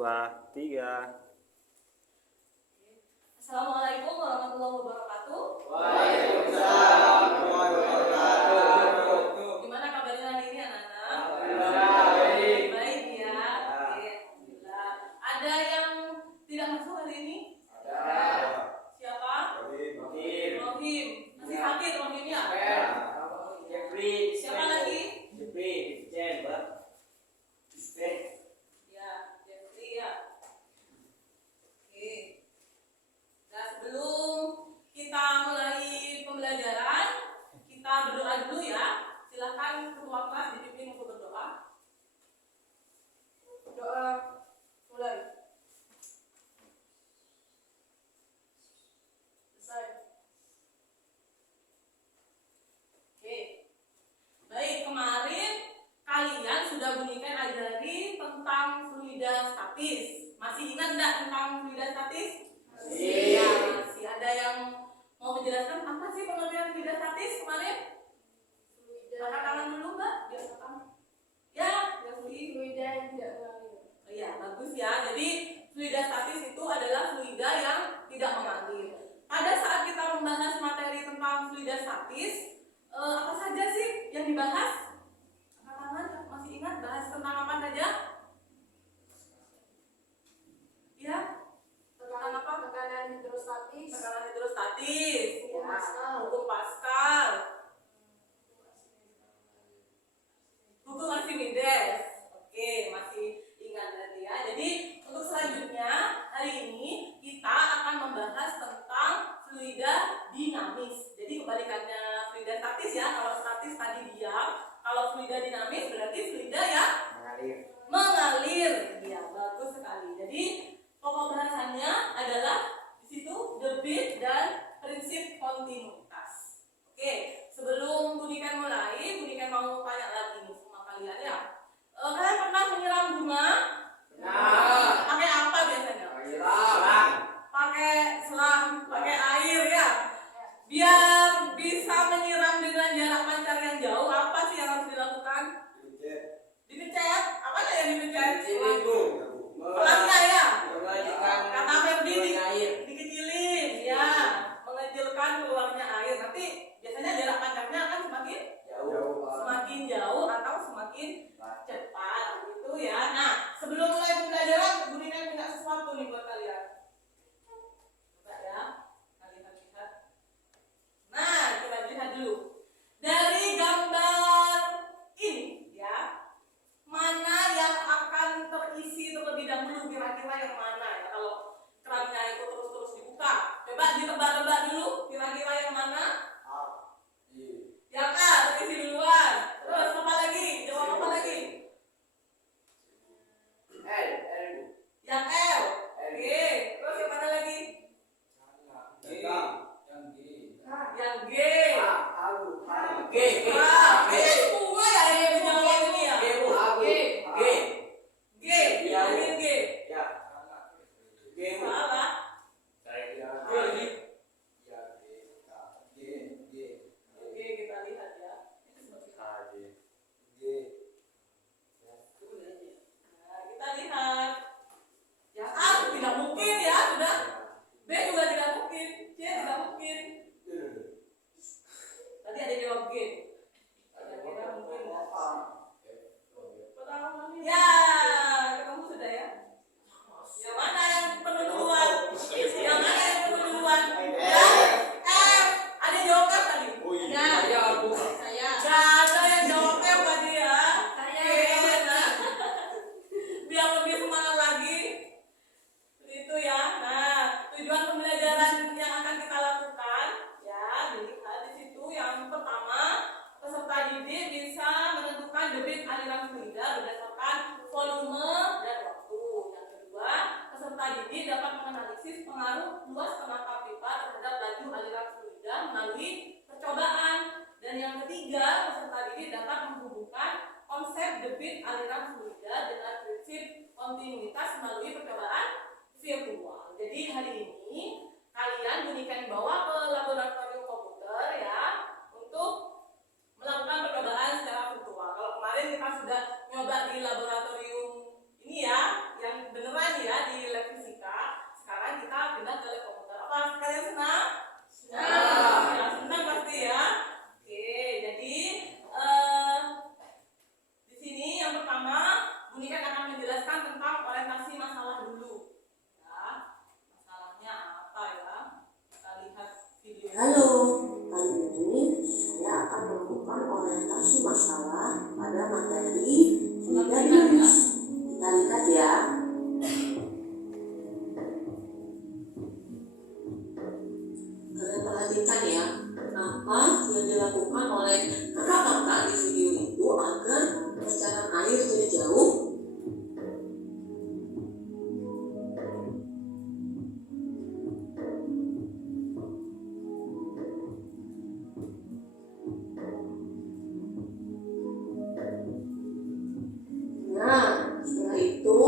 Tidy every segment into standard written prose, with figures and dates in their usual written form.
2, 3. Assalamualaikum warahmatullahi wabarakatuh. Waalaikumsalam warahmatullahi wabarakatuh. Gimana kabarnya hari ini anak-anak? Baik. Baik ya. Oke, alhamdulillah. Ada yang tidak masuk hari ini? Ada. Siapa? Rohim. Masih sakit Rohim ya? Jeffrey. Siapa lagi? Jeffrey. Jen, Mbak. Ya, Jeffrey ya. Oke. Nah, sebelum kita mulai pembelajaran, kita berdoa dulu ya. Silakan ketua kelas dipimpin untuk berdoa. Doa mulai. Selesai. Oke. Baik, kemarin kalian sudah bunyikan ajari tentang fluida statis. Masih ingat enggak tentang fluida statis? Ya, masih ada yang mau menjelaskan apa sih pengertian fluida statis kemarin? Angkat tangan dulu Mbak, biar tangan. Ya, fluida yang tidak mengalir. Oh iya, bagus ya. Jadi fluida statis itu adalah fluida yang tidak mengalir. Pada saat kita membahas materi tentang fluida statis, apa saja sih yang dibahas? Angkat tangan, masih ingat bahas tentang apa saja? Ya, tentang apa? Tekanan hidrostatis, Tekanan hidrostatis, Hukum ya, Pascal. hukum Pascal, hukum Archimedes. Oke, masih ingat berarti ya. Jadi untuk selanjutnya hari ini kita akan membahas tentang fluida dinamis. Jadi kebalikannya fluida statis ya. Kalau statis tadi diam, kalau fluida dinamis berarti fluida ya mengalir. Ya, bagus sekali. Jadi pokok bahasannya adalah di situ debit dan prinsip kontinuitas. Oke, sebelum Bunikan mulai, Bunikan mau tanya lagi nih sama kalian ya. Kalian pernah menyiram bunga? Nah. Pakai apa biasanya? Selang. Pakai selang, pakai air ya. Biar bisa menyiram dengan jarak pancar yang jauh, apa sih yang harus dilakukan? Dipencet. Apa yang dipencet? Selangnya ya. Kata Ferdi dikecilin ya, mengecilkan keluarnya air. Nanti biasanya jarak pancarnya akan semakin jauh atau semakin cepat gitu ya. Nah, sebelum mulai pembelajaran, Bunikan minta sesuatu nih buat kalian. Coba ya, kalian lihat. Nah, kita lihat dulu. Dari gambar ini ya, mana yang akan terisi terlebih dahulu, kira-kira yang mana ya? Kalau kerannya itu terus-terus dibuka, coba ditebak-tebak dulu, kira-kira yang mana? Yang A terisi duluan. Terus apa lagi? Jawab apa lagi? Yang L. Oke. Terus yang mana lagi? Yang G. Semua ya yang dijawab ini ya. G. Yang G. Salah. Oke, kita lihat ya. Itu seperti apa? Nah, kita lihat. Yang A tidak mungkin ya, sudah. B juga tidak mungkin. C tidak mungkin. Tadi ada jawab G. Kira-kira mungkin nggak? Ya, ketemu sudah ya. Yang mana yang penuh duluan? Yang mana yang penuh duluan? Yang F. Ada yang jawab F tadi? saya. Gak ada yang jawab F tadi ya. Oke, nah. Biar lebih semangat lagi. Itu ya. Nah, tujuan pembelajaran yang akan kita lakukan ya, dilihat di situ. Yang pertama, peserta didik bisa menentukan debit aliran fluida berdasarkan volume dan waktu. Yang kedua, peserta didik dapat menganalisis pengaruh luas penata pipa terhadap laju aliran fluida melalui percobaan. Dan yang ketiga, peserta didik dapat menghubungkan konsep debit aliran fluida dengan prinsip kontinuitas melalui percobaan virtual. Jadi hari ini kalian Bunikan bawa ke laboratorium komputer ya untuk melakukan percobaan secara virtual. Kalau kemarin kita sudah nyoba di laboratorium ini ya, yang beneran menjelaskan tentang orientasi masalah dulu. Ya, masalahnya apa ya? Kita lihat video. Halo, kali ini saya akan melakukan orientasi masalah pada materi fluida dinamis. Kita lihat ya. Kalian perhatikan ya, apa yang dilakukan oleh kakak-kakak di video itu agar pancaran air tidak jauh. Nah, setelah itu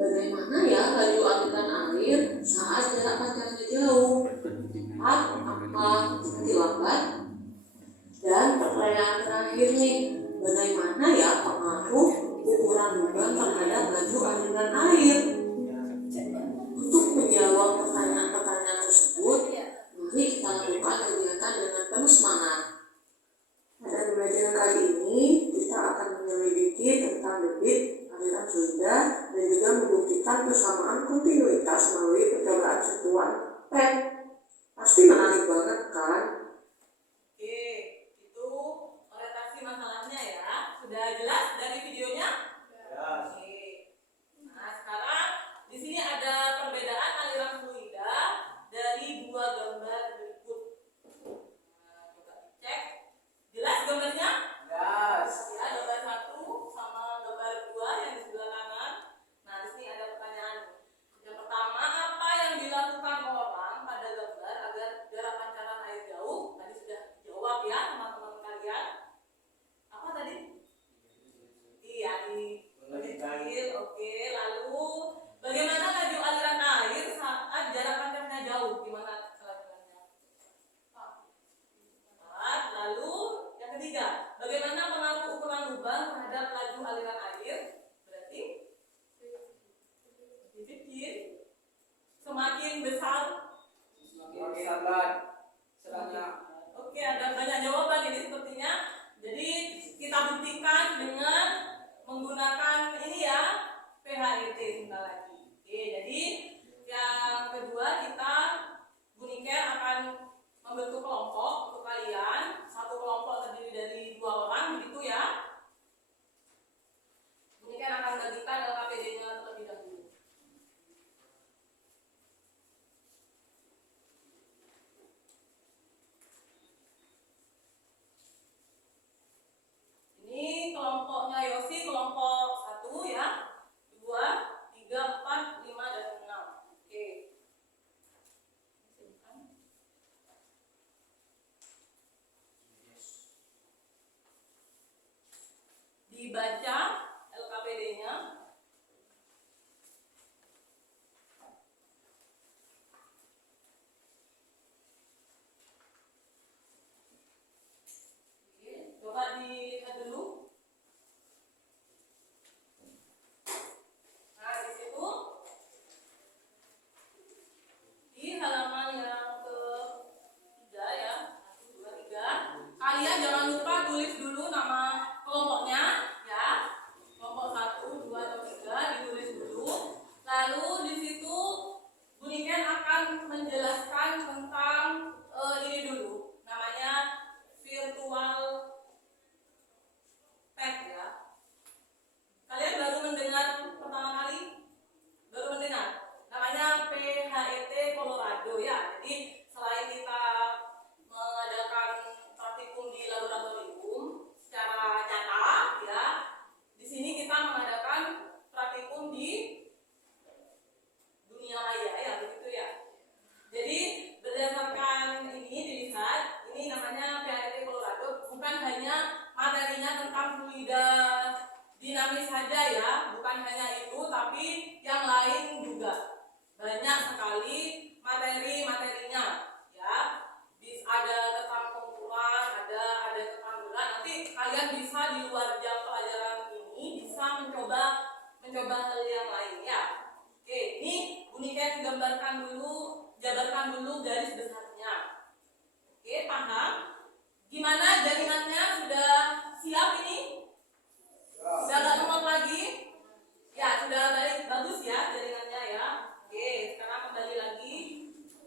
bagaimana ya laju aliran air saat jarak pancarnya jauh? Apa seperti lambat? Dan pertanyaan terakhir nih, bagaimana ya pengaruh ukuran lubang terhadap laju aliran air? Untuk menjawab pertanyaan-pertanyaan tersebut, mari kita lakukan kegiatan dengan penuh semangat. Pada pembelajaran kali ini, kita akan menyelidiki tentang debit aliran fluida dan juga membuktikan persamaan kontinuitas melalui percobaan sentuhan PET. Pasti menarik banget kan? Oke, itu orientasi masalahnya ya. Sudah jelas dari videonya? Oke. Nah, sekarang di sini ada perbedaan aliran fluida dari dua gambar berikut. Nah, coba dicek. Jelas gambarnya? Yes. Ya, gambar 1 sama gambar 2 yang di sebelah kanan. Nah, di sini ada pertanyaan. Yang pertama, apa yang dilakukan orang pada gambar agar jarak pancaran air jauh? Tadi sudah dijawab ya teman-teman kalian. Apa tadi? Iya, kecil. Oke, lalu bagaimana laju aliran air saat jarak pancarnya jauh? Gimana caranya? Lalu yang ketiga, bagaimana pengaruh ukuran lubang terhadap laju aliran air? Berarti dipikir semakin besar. Oke, lambat. Serangnya. Oke, ada banyak jawaban ini sepertinya. Jadi kita buktikan dengan menggunakan ini ya, PHET sebentar lagi. Oke, jadi yang kedua kita Buniker akan membentuk kelompok untuk kalian. Satu kelompok terdiri dari 2 orang, begitu ya. Buniker akan bagikan LKPD-nya terlebih dahulu. Ini kelompoknya Yosi, kelompok 1 ya, 2, 3, 4, 5, dan 6. Oke. Dibaca LKPD-nya. Oke, coba dilihat dulu. Nah, di situ di halaman yang ketiga ya, 1, 2, 3. Kalian jangan lupa tulis dulu nama kelompoknya ya. Kelompok 1, 2, atau 3 ditulis dulu. Lalu di situ Buniken akan menjelaskan tentang ini dulu. Namanya virtual PET ya. Kalian baru mendengar pertama kali? Baru mendengar? Namanya PHET Colorado ya. Jadi selain kita mengadakan praktikum di laboratorium secara nyata ya, di sini kita mengadakan praktikum di dunia maya ya, begitu ya. Jadi berdasarkan ini dilihat, ini namanya PHET Colorado, bukan hanya materinya tentang fluida dinamis saja ya, bukan hanya itu, tapi yang lain juga banyak sekali materi-materinya ya. Ada tentang pengukuran, ada tentang berat. Nanti kalian bisa di luar jam pelajaran ini bisa mencoba hal yang lain ya. Oke, ini Buniken jabarkan dulu garis besarnya. Oke, paham? Gimana jaringannya? Sudah siap ini? Sudah nggak muat lagi? Ya, sudah balik. Bagus ya jaringannya ya. Oke, sekarang kembali lagi.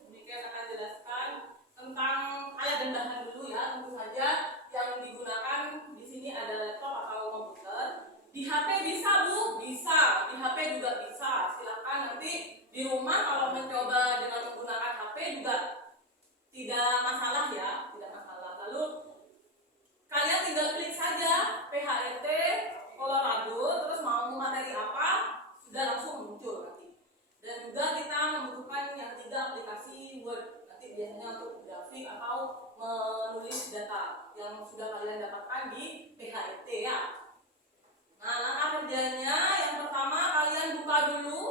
Mungkin akan jelaskan tentang alat dan bahan dulu ya. Tentu saja yang digunakan di sini ada laptop atau komputer. Di HP bisa Bu? Bisa. Di HP juga bisa. Silakan nanti di rumah kalau mencoba dengan menggunakan HP juga tidak masalah ya, tidak masalah. Lalu kalian tinggal klik saja PHET Colorado, terus mau materi apa sudah langsung muncul nanti. Dan juga kita membutuhkan yang 3 aplikasi Word nanti biasanya untuk grafik atau menulis data yang sudah kalian dapatkan di PHET ya. Nah, langkah kerjanya yang pertama kalian buka dulu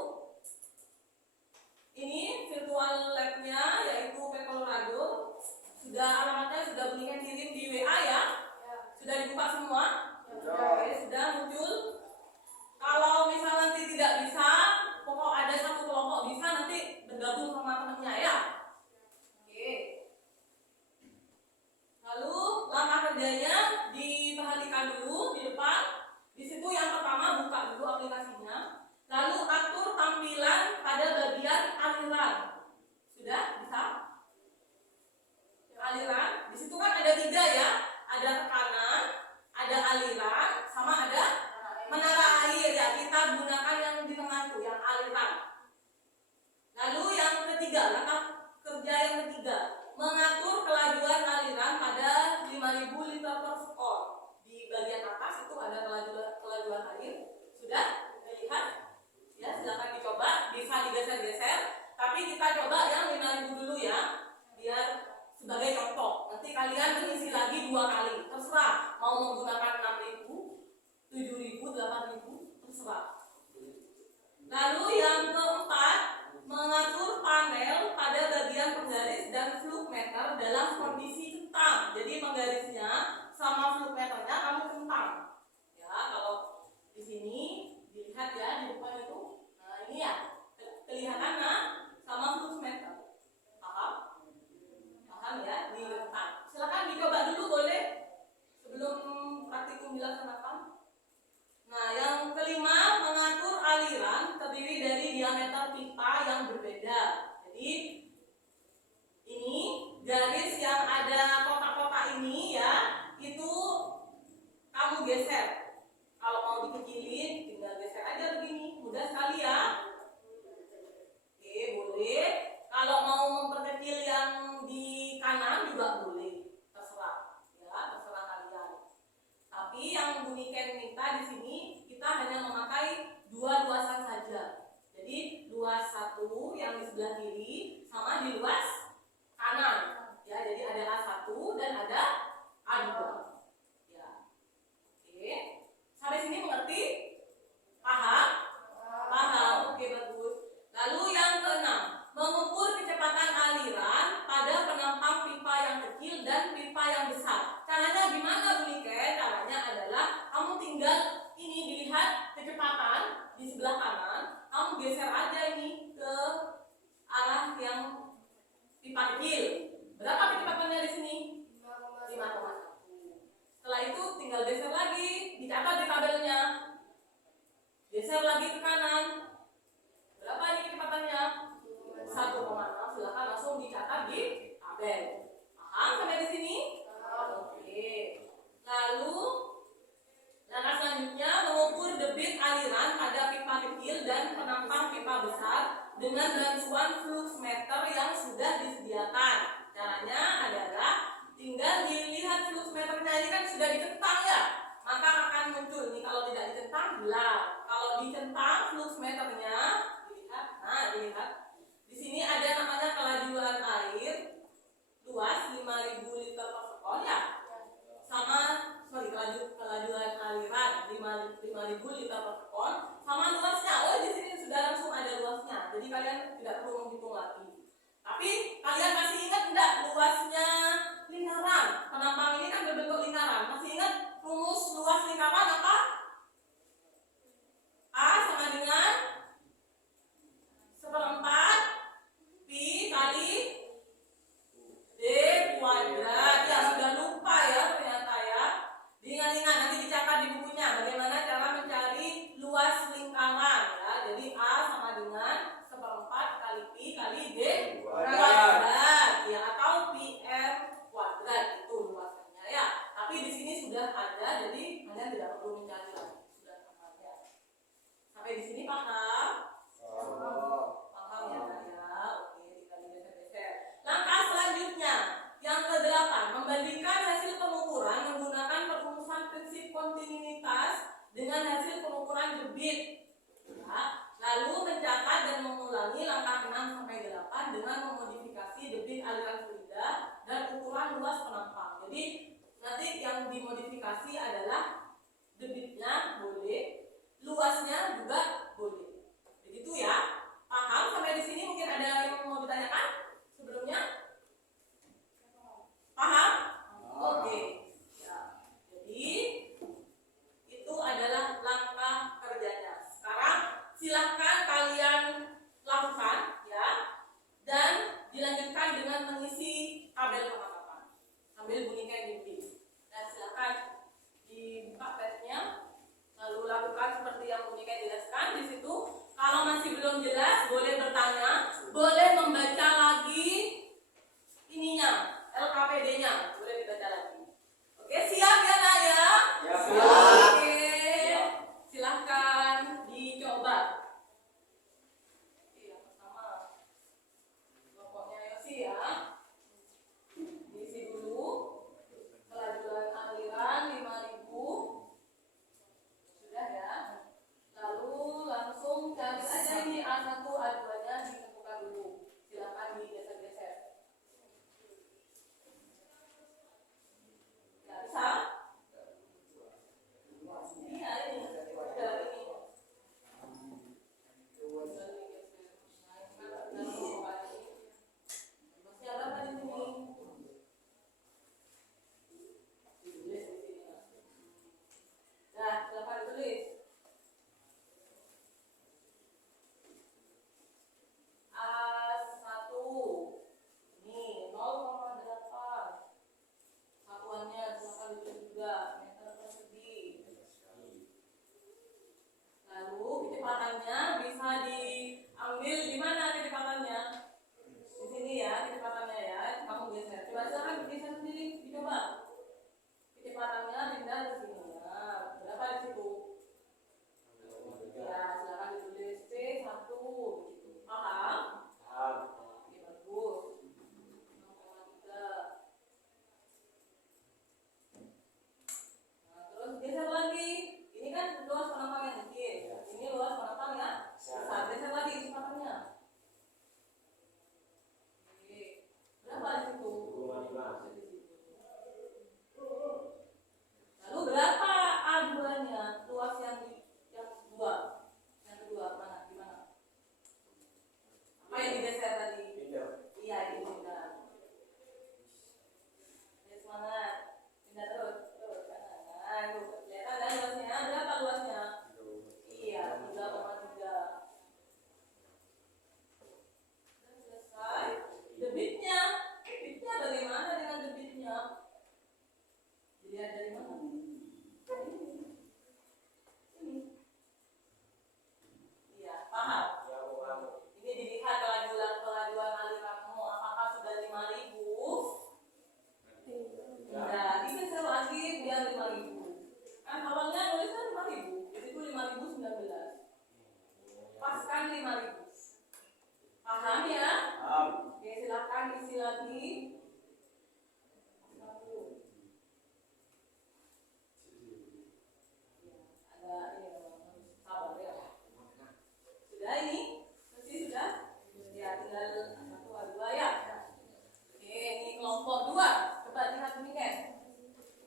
ini virtual lab-nya yaitu P Colorado. Sudah alamatnya sudah berikan kirim di WA ya. Sudah dibuka semua? Oke, sudah muncul. Kalau misal nanti tidak bisa, pokok ada satu kelompok bisa nanti bergabung sama temannya ya. Oke. Lalu langkah kerjanya diperhatikan dulu di depan. Di situ yang pertama buka dulu aplikasinya. Lalu atur tampilan pada bagian aliran. Sudah bisa? Aliran. Di situ kan ada 3 ya. Ada tekanan, ada aliran, sama ada menara air ya. Kita gunakan yang di tengah itu, yang aliran. Lalu yang ketiga, langkah kerja yang ketiga, mengatur kelajuan aliran pada 5.000 liter per sekon. Di bagian atas itu ada kelajuan air. Sudah dilihat? Ya, silakan dicoba. Bisa digeser-geser. Tapi kita coba yang 5.000 dulu ya, biar sebagai contoh. Nanti kalian mengisi lagi 2 kali. Terserah mau menggunakan 6.000, 7.000, 8.000, terserah. Lalu yang keempat, mengatur panel pada bagian penggaris dan flukmeter dalam kondisi kentang. Jadi penggarisnya sama flukmeternya kamu kentang. Ya, kalau di sini dilihat ya di depan itu. Nah, ini ya. Kelihatan sama flukmeter. Paham? Paham ya? Di kentang. Silakan dicoba dulu boleh sebelum praktikum dilaksanakan. Nah, yang kelima, mengatur aliran terdiri dari diameter pipa yang berbeda. Jadi ini garis yang ada kotak-kotak ini ya, itu kamu geser. Kalau mau dikecilin, tinggal geser aja begini, mudah sekali ya. Oke, boleh. Kalau mau memperkecil yang di kanan juga boleh, terserah ya, terserah kalian. Tapi yang Bu Niken minta di sini kita hanya memakai 2 luasan saja. Jadi luas 1 yang di sebelah kiri sama di luas kanan. Ya, jadi ada A1 dan ada A2. Ya. Oke. Sampai sini mengerti? Paham? Paham. Oke, bagus. Lalu yang keenam, mengukur kecepatan aliran pada penampang pipa yang kecil dan pipa yang besar. Caranya gimana Bu Niken? Caranya adalah kamu tinggal ini dilihat kecepatan di sebelah kanan, kamu geser aja ini ke arah yang pipa kecil. Berapa kecepatannya di sini? 5,1. Setelah itu tinggal geser lagi, dicatat di tabelnya. Geser lagi ke kanan. Berapa ini kecepatannya? 1,6. Silakan langsung dicatat di tabel. Paham sampai di sini? Oke. Lalu langkah selanjutnya mengukur debit aliran pada pipa kecil dan penampang pipa besar dengan bantuan fluxmeter yang sudah disediakan. Caranya adalah tinggal dilihat fluxmeternya ini kan sudah dicentang ya, maka akan muncul ini. Kalau tidak dicentang gelap. Kalau dicentang fluxmeternya dilihat. Nah, dilihat. Di sini ada namanya kelajuan air luas 5.000 liter per sekon ya. Sama kelajuan aliran 5.000 liter per sekon sama luasnya. Oh, di sini sudah langsung ada luasnya. Jadi kalian tidak perlu menghitung lagi. Tapi kalian masih ingat enggak luasnya lingkaran? Penampang ini kan berbentuk lingkaran. Masih ingat rumus luas lingkaran apa? A sama dengan 1/4 pi kali D kuadrat. Ya, sudah lupa ya ternyata ya. Diingat-ingat, nanti dicatat di bukunya bagaimana cara mencari luas lingkaran. mencatat dan mengulangi langkah 6 sampai 8 dengan memodifikasi debit aliran fluida dan ukuran luas penampang. Jadi nanti yang dimodifikasi adalah debitnya boleh, luasnya juga boleh. Begitu ya. Paham sampai di sini? Mungkin ada yang mau ditanyakan sebelumnya? Paham? Oke. Ya. Jadi itu adalah langkah kerjanya. Sekarang silahkan kalian lakukan ya, dan dilanjutkan dengan mengisi tabel pengamatan sambil bunyikan dinding. Dan silahkan dibuka petnya, lalu lakukan seperti yang bunyikan jelaskan di situ. Kalau masih belum jelas, boleh bertanya, boleh membaca lagi ininya, LKPD-nya, boleh dibaca lagi. Oke, siap ya Nak ya? Ya, Oke, silahkan dicoba. Oke, yang pertama kelompoknya Yosi ya. Diisi dulu kelajuan aliran 5.000. Sudah ya. Lalu langsung cari aja ini A1 A2-nya ditentukan dulu. Silakan digeser-geser. Ya, bisa? Iya, ini. Sudah ini. Masih ada apa di sini? Ditulis di sini. Nah, silakan ditulis. A1 ini 0,8 satuannya, silakan ditulis juga meter persegi. Lalu kecepatannya bisa diambil di mana kecepatannya? Di sini ya kecepatannya ya, kamu geser. Coba silakan geser sendiri, dicoba. Kecepatannya tinggal di sini ya. Berapa di situ? Ya, silakan ditulis P1 begitu. Paham? Oke, bagus. 0,3. Nah, terus geser lagi. Ini kan luas penampang yang kecil. Ini luas penampang yang besar. Geser lagi kecepatannya. Oke. Berapa di situ? Lalu berapa A2-nya? Luas yang dua. Yang kedua mana? Gimana? Apa yang digeser tadi? Iya, dipindah. Oke, semangat. Pindah terus. Nah, itu kelihatan kan luasnya? Berapa luasnya? Iya, 3,3. Dan selesai. Debitnya bagaimana dengan debitnya? Dilihat dari mana? Ini. Iya, paham? Ini dilihat kelajuan aliranmu apakah sudah 5.000? Nah, digeser lagi biar 5.000. Kan awalnya nulisnya 5.000, jadi itu 5.019. Paskan 5.000. Paham ya? Oke, silakan isi lagi. Ada ini harus sabar ya. Sudah ini? Masih sudah? Ya, tinggal 1 A2 ya. Oke, ini kelompok 2. Coba lihat ini kan.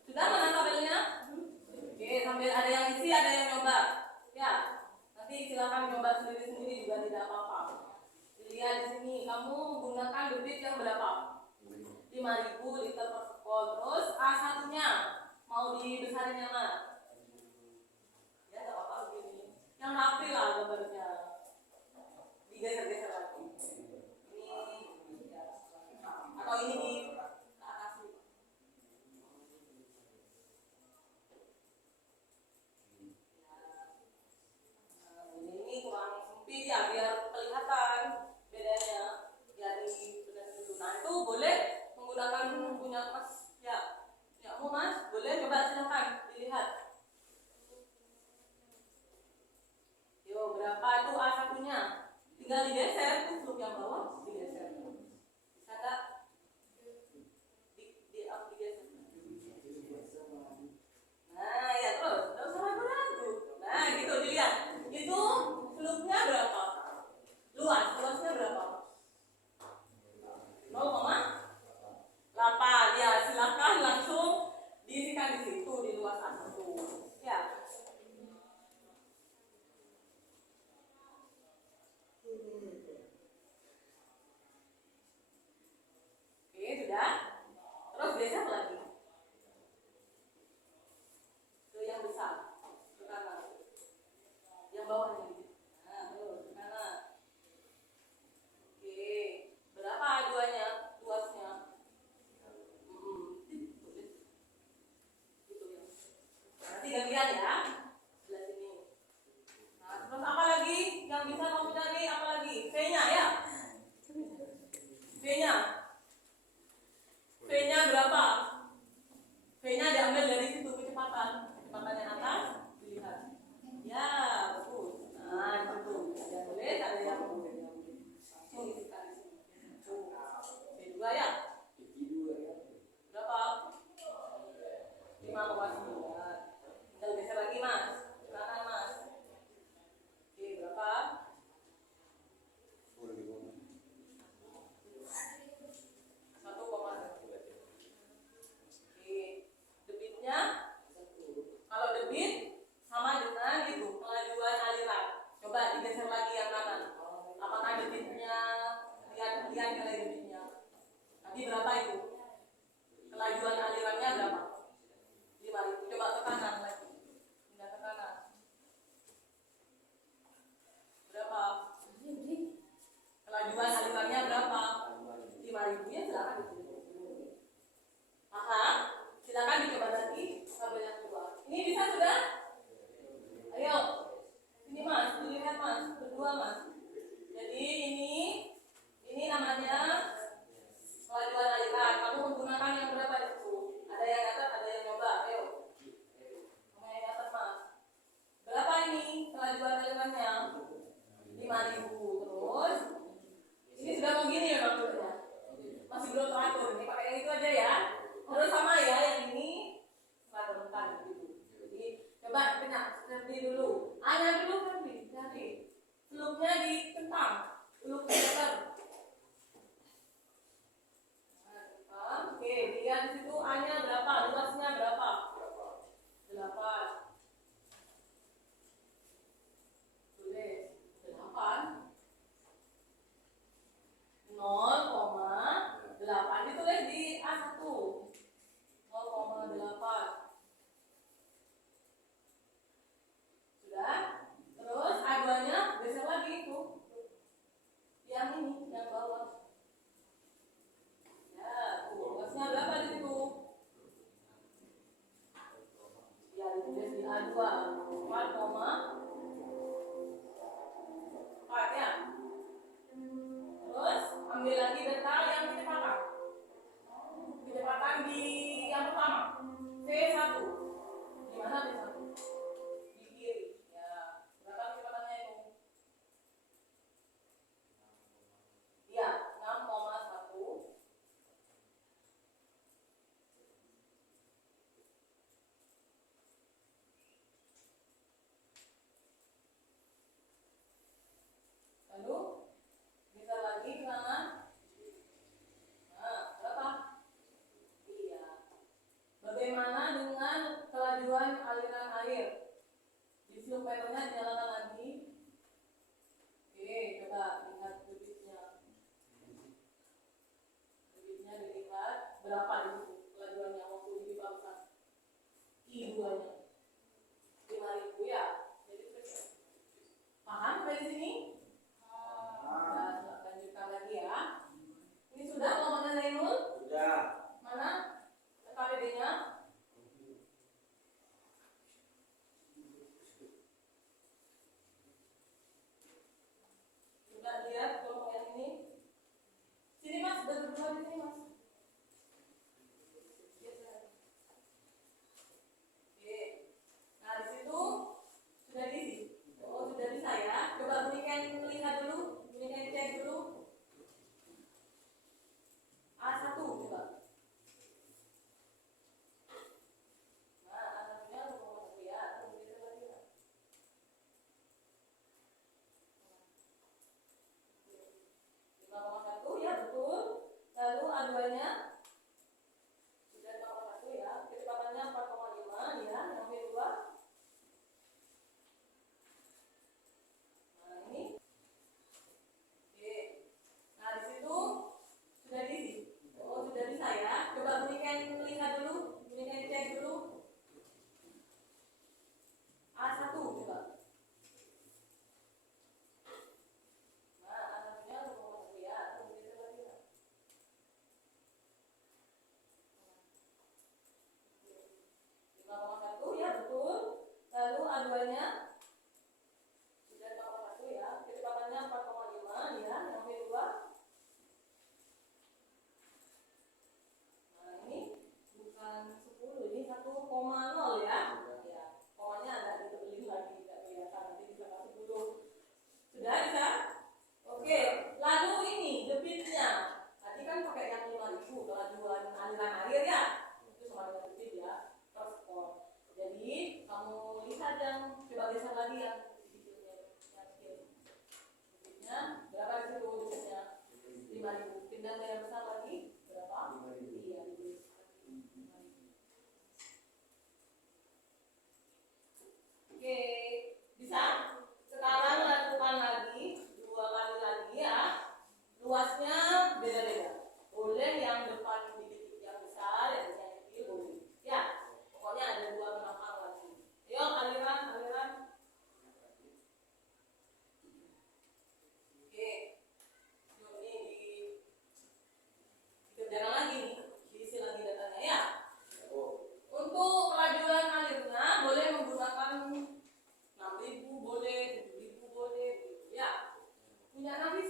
Sudah mana tabelnya? Oke, sambil ada yang isi, ada yang nyoba. Ya, nanti silakan nyoba sendiri-sendiri juga tidak apa-apa. Dilihat di sini, kamu menggunakan debit yang berapa? 5.000 liter per sekol. Terus A1-nya mau dibesarin yang mana? Ya, tidak apa-apa begini. Yang rapi lah gambarnya. Digeser-geser lagi. Ini ya. Atau ini di atas. Ini kurang sempit ya, biar kelihatan bedanya. Jadi benar dulu. Nah, itu boleh menggunakan punya Mas ya. Ya, mau Mas, boleh coba silakan dilihat. Yo, berapa tuh A1-nya? Tinggal digeser tuh belum yang bawah digeser. Bisa enggak? Digeser. Nah, ya terus, enggak usah ragu-ragu. Nah, gitu dilihat. Itu fluknya berapa? V-nya. V-nya berapa? V-nya diambil dari situ kecepatan. Kecepatan yang atas dilihat. Ya, bagus. Nah, itu. Ada yang tulis, ada yang langsung diisikan di sini. V2 ya? Berapa? 5,9. Tinggal geser lagi, Mas. Kanan, Mas. Oke, berapa? 1,1. Oke, debitnya, kalau debit sama dengan itu kelajuan aliran. Coba digeser lagi yang kanan. Apakah debitnya lihat nilai debitnya? Tadi berapa itu? Kelajuan alirannya berapa? 5.000. Coba ke kanan lagi. Pindah ke kanan. Berapa? Kelajuan alirannya berapa? 5.000 ya, silakan ditulis. Paham? Silakan dicoba lagi tabel yang kedua. Ini bisa sudah? Ayo. Ini Mas, dilihat Mas, berdua Mas. Jadi ini namanya kelajuan aliran. Kamu menggunakan yang berapa di situ? Ada yang catat, ada yang coba. Ayo. Kamu yang catat Mas. Berapa ini kelajuan alirannya? 5.000. Terus ini sudah mau gini ya maksudnya. Masih belum teratur. Ini pakai yang itu aja ya. Terus sama ya yang ini seragam gitu. Jadi coba seperti dulu. Anya dulu Ferdi, cari. Selupnya dikentang. Seluk meter. Oke, lihat di situ A-nya berapa, luasnya berapa? 8. Tulis 8. 0,8 ditulis di A1. 0,8. Sudah? Terus A2-nya geser lagi itu. Yang ini, yang bawah. Ya, luasnya berapa di situ? Ya, ditulis di A2. 4,4 ya. Terus ambil lagi data yang kecepatan. Kecepatan di yang pertama. V1. Di mana V1? Di kiri. Ya, berapa kecepatannya itu? Iya, 6,1. Lalu geser lagi ke kanan. Nah, berapa? Iya. Bagaimana dengan kelajuan aliran air? Di flowmeternya dinyalakan lagi. Oke, coba lihat debitnya. Debitnya dilihat berapa di situ kelajuannya waktu di barusan. I2-nya 5.000 ya. Jadi paham dari sini? Nah, lanjutkan lagi ya. Ini sudah ngomongin Zainul? Sudah. Mana KPD-nya? Coba lihat kelompok yang ini. Sini Mas, berdua di sini Mas. Oke. Nah, di situ sudah diisi. Oh, sudah bisa ya. Coba berikan lihat dulu, berikan cek dulu. A1 coba. Nah, A1-nya 1,1 ya. Tunggu kita lagi ya. 5,1 ya, betul. Lalu A2-nya sudah 5,1 ya. Kecepatannya 4,5 ya, yang kedua. Nah, ini. Oke. Nah, di situ sudah diisi. Oh, sudah bisa ya. Coba berikan lihat dulu, berikan cek dulu. A1 coba. Nah, A1-nya 1,1 ya. Tunggu kita lagi ya.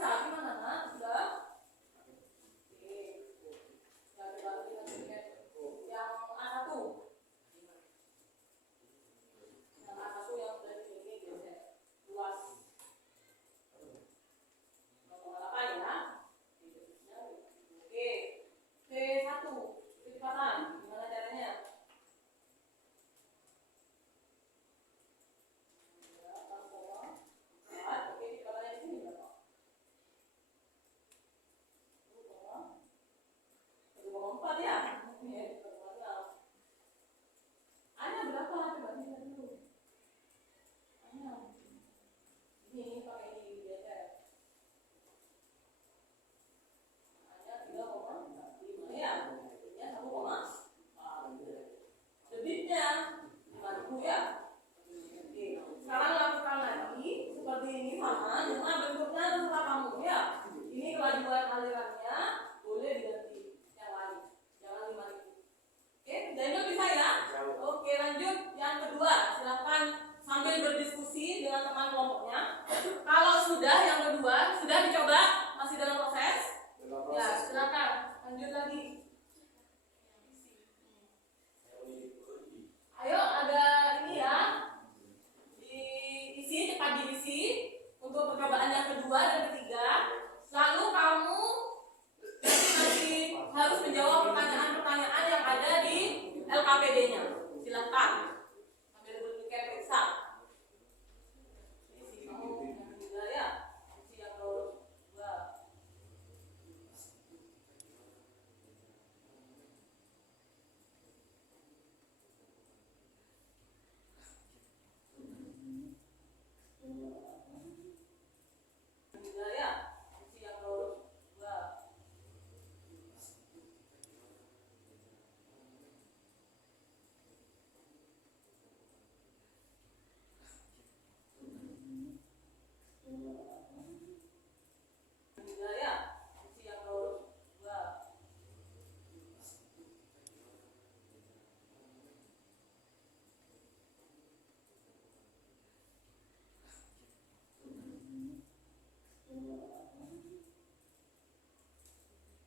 bisa gimana nak? Sudah? Oke. Yang baru kita bikin yang A1. Yang A1 yang sudah dibikin biasanya luas. Nomor 8 ya. Oke. C1 kecepatan gimana caranya? Oke, kepalanya di sini berapa? 1,4 ya? Oke, Anya berapa? Coba lihat dulu. Anya. Ini pakai ini biasa. Anya 3,5 ya? Anya 1,4. Debitnya 5.000 ya? Oke, sekarang lakukan lagi seperti ini sama, cuma bentuknya terserah kamu ya. Ini kelajuan alirannya boleh diganti yang lain, jangan 5.000. Oke, Daniel bisa ya? Oke, lanjut yang kedua, silakan sambil berdiskusi dengan teman kelompoknya. Kalau sudah yang kedua sudah dicoba, masih dalam proses, ya silakan lanjut lagi. Ayo ada ini ya. Diisi, cepat diisi untuk percobaan yang kedua dan ketiga. Lalu kamu masih harus menjawab pertanyaan-pertanyaan yang ada di LKPD-nya. Silakan. Sambil berpikir periksa. Isi kamu yang ketiga ya. Isi yang kedua. Ketiga ya. Isi yang kedua. Ketiga ya. Isi yang kedua.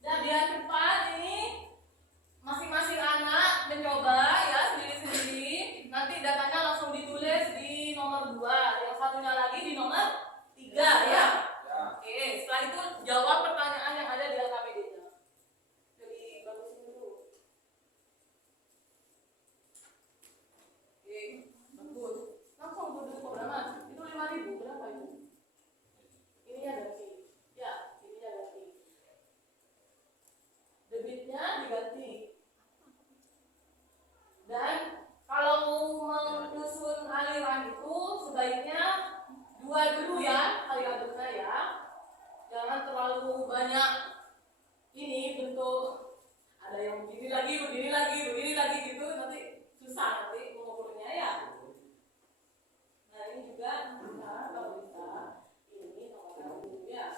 Dan biar cepat ini masing-masing anak mencoba ya sendiri-sendiri. Nanti datanya langsung ditulis di nomor 2, yang satunya lagi di nomor 3 ya. Oke, setelah itu jawab pertanyaan yang ada di LKPD-nya. Jadi bagusin dulu. Oke, bagus. Langsung tulis berapa? Itu 5.000 berapa itu? Ini ya ganti. Ya, ini ya ganti. Debitnya diganti. Dan kalau mau menyusun aliran itu sebaiknya 2 dulu ya alirannya ya. Jangan terlalu banyak ini bentuk ada yang begini lagi gitu nanti susah nanti mengukurnya ya. Nah ini juga bisa kalau bisa ini nomor 1 ya.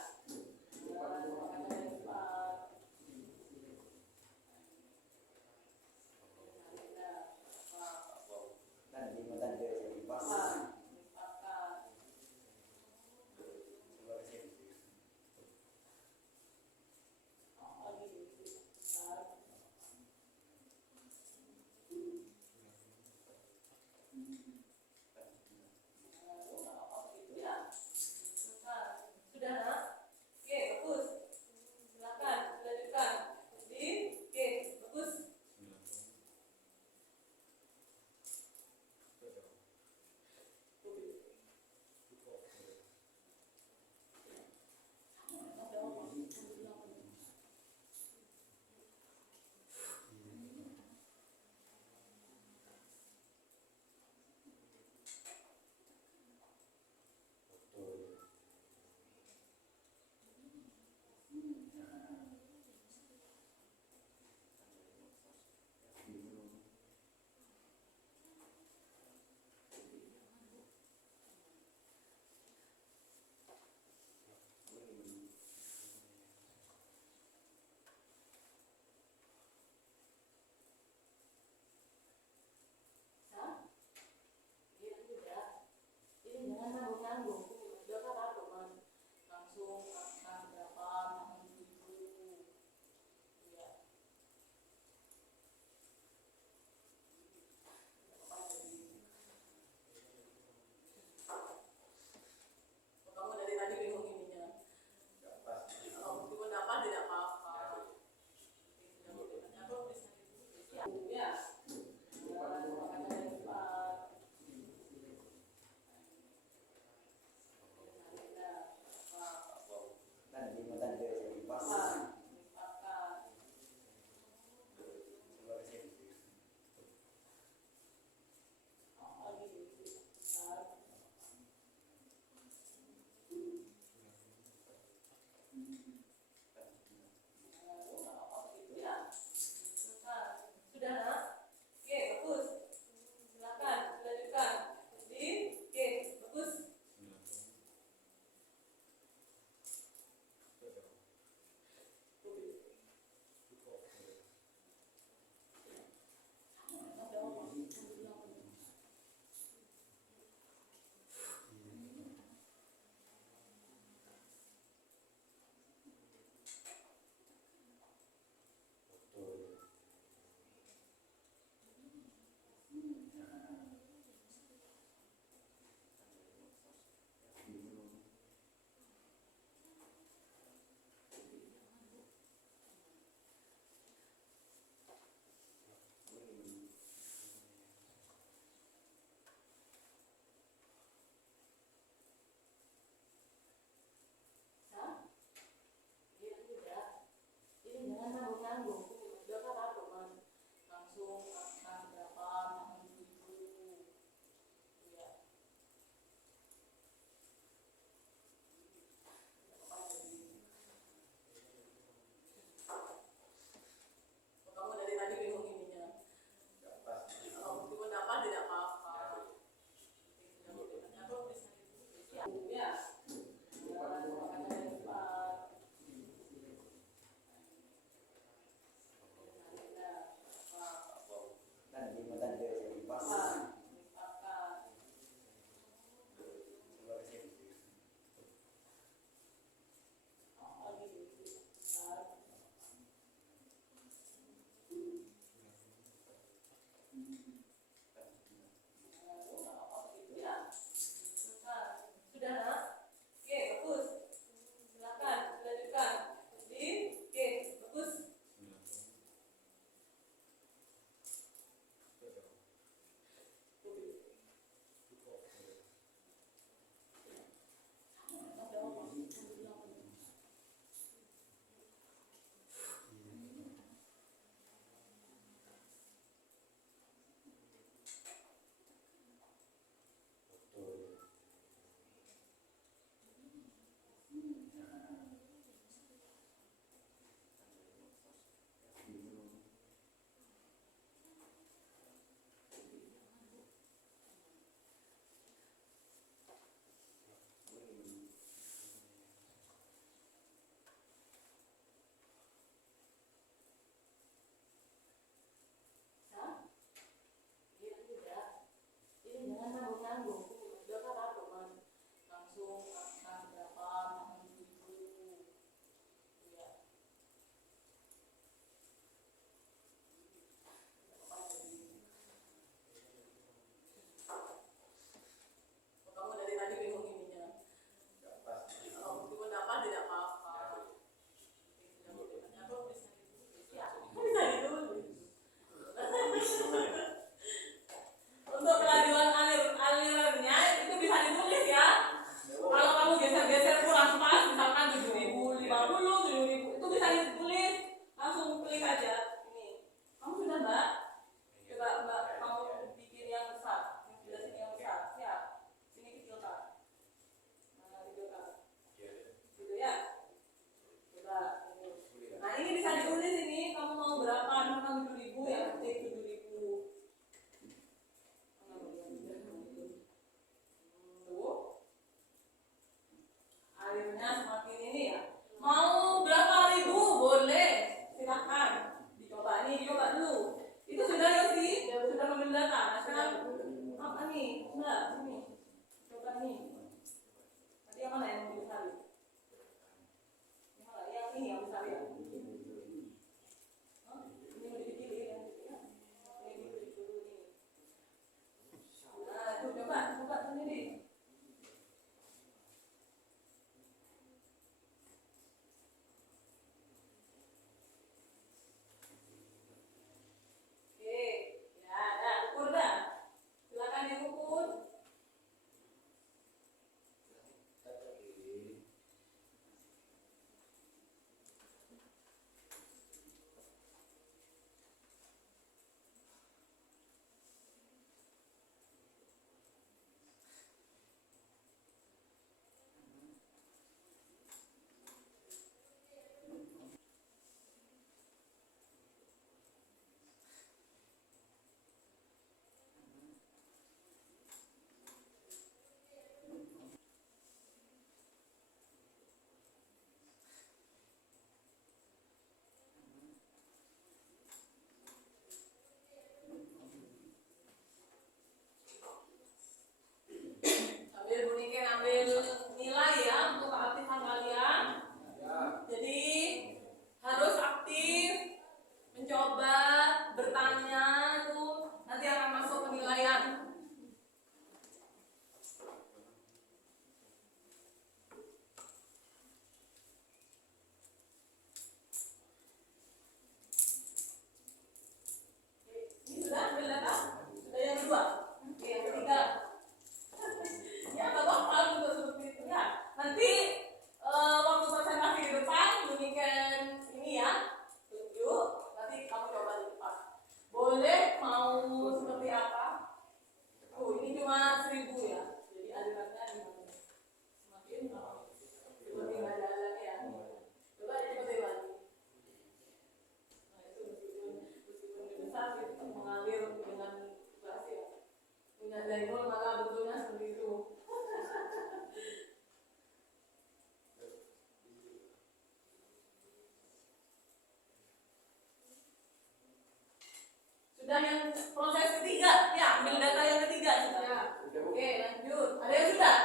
Sudah yang proses ketiga, ya ambil data yang ketiga sudah. Ya. Oke, lanjut. Ada yang sudah?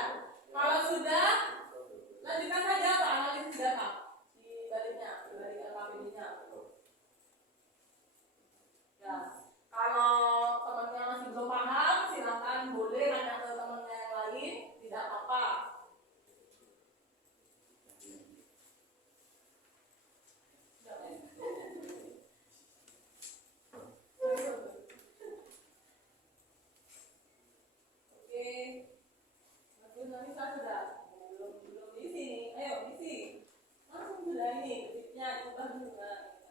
Kalau sudah, lanjutkan saja Pak analisis data di baliknya, di balik KPD-nya. Ya, kalau temannya masih belum paham, silakan boleh nanya ke temannya yang lain, tidak apa-apa. Oke, lanjut nanti saya sudah belum di sini. Ayo isi, langsung sudah ini ketiknya diubah dulu kan.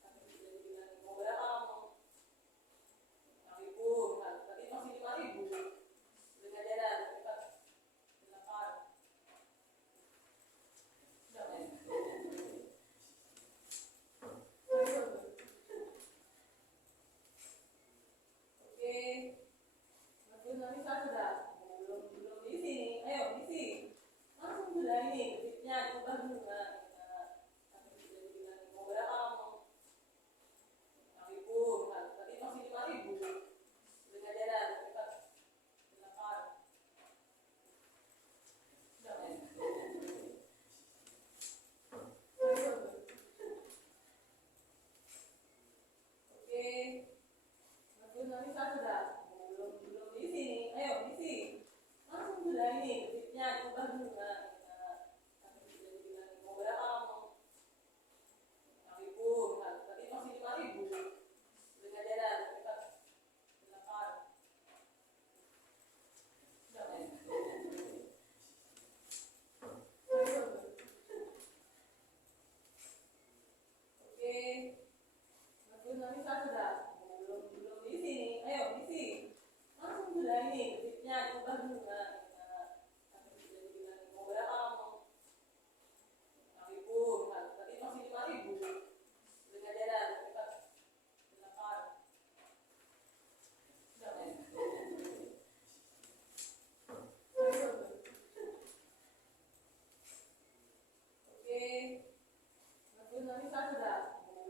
Sampai sudah dibilang mau berapa kamu? 6.000, kan? Tadi masih 5.000. Sudah aja dah, cepat. 8. Sudah kan? Oke. Lanjut nanti saya sudah belum di sini. Ayo isi, langsung sudah ini ketiknya diubah dulu kan. Sampai sudah dibilang mau berapa kamu? 6.000, kan? Tadi masih 5.000. Sudah aja dah, cepat. 8. Sudah kan? Oke. Lanjut nanti saya sudah belum di sini. Ayo isi, langsung sudah ini ketiknya diubah dulu kan. Sampai sudah dibilang mau berapa kamu? 6.000, kan? Tadi masih 5.000. Sudah aja dah, cepat. 8. Sudah kan? Oke. Lanjut nanti saya sudah belum di sini. Ayo isi, langsung sudah ini ketiknya diubah dulu kan. Sampai sudah dibilang mau berapa kamu? 6.000, kan? Tadi masih 5.000. Sudah aja dah, cepat. 8. Sudah kan? Oke. Lanjut nanti saya sudah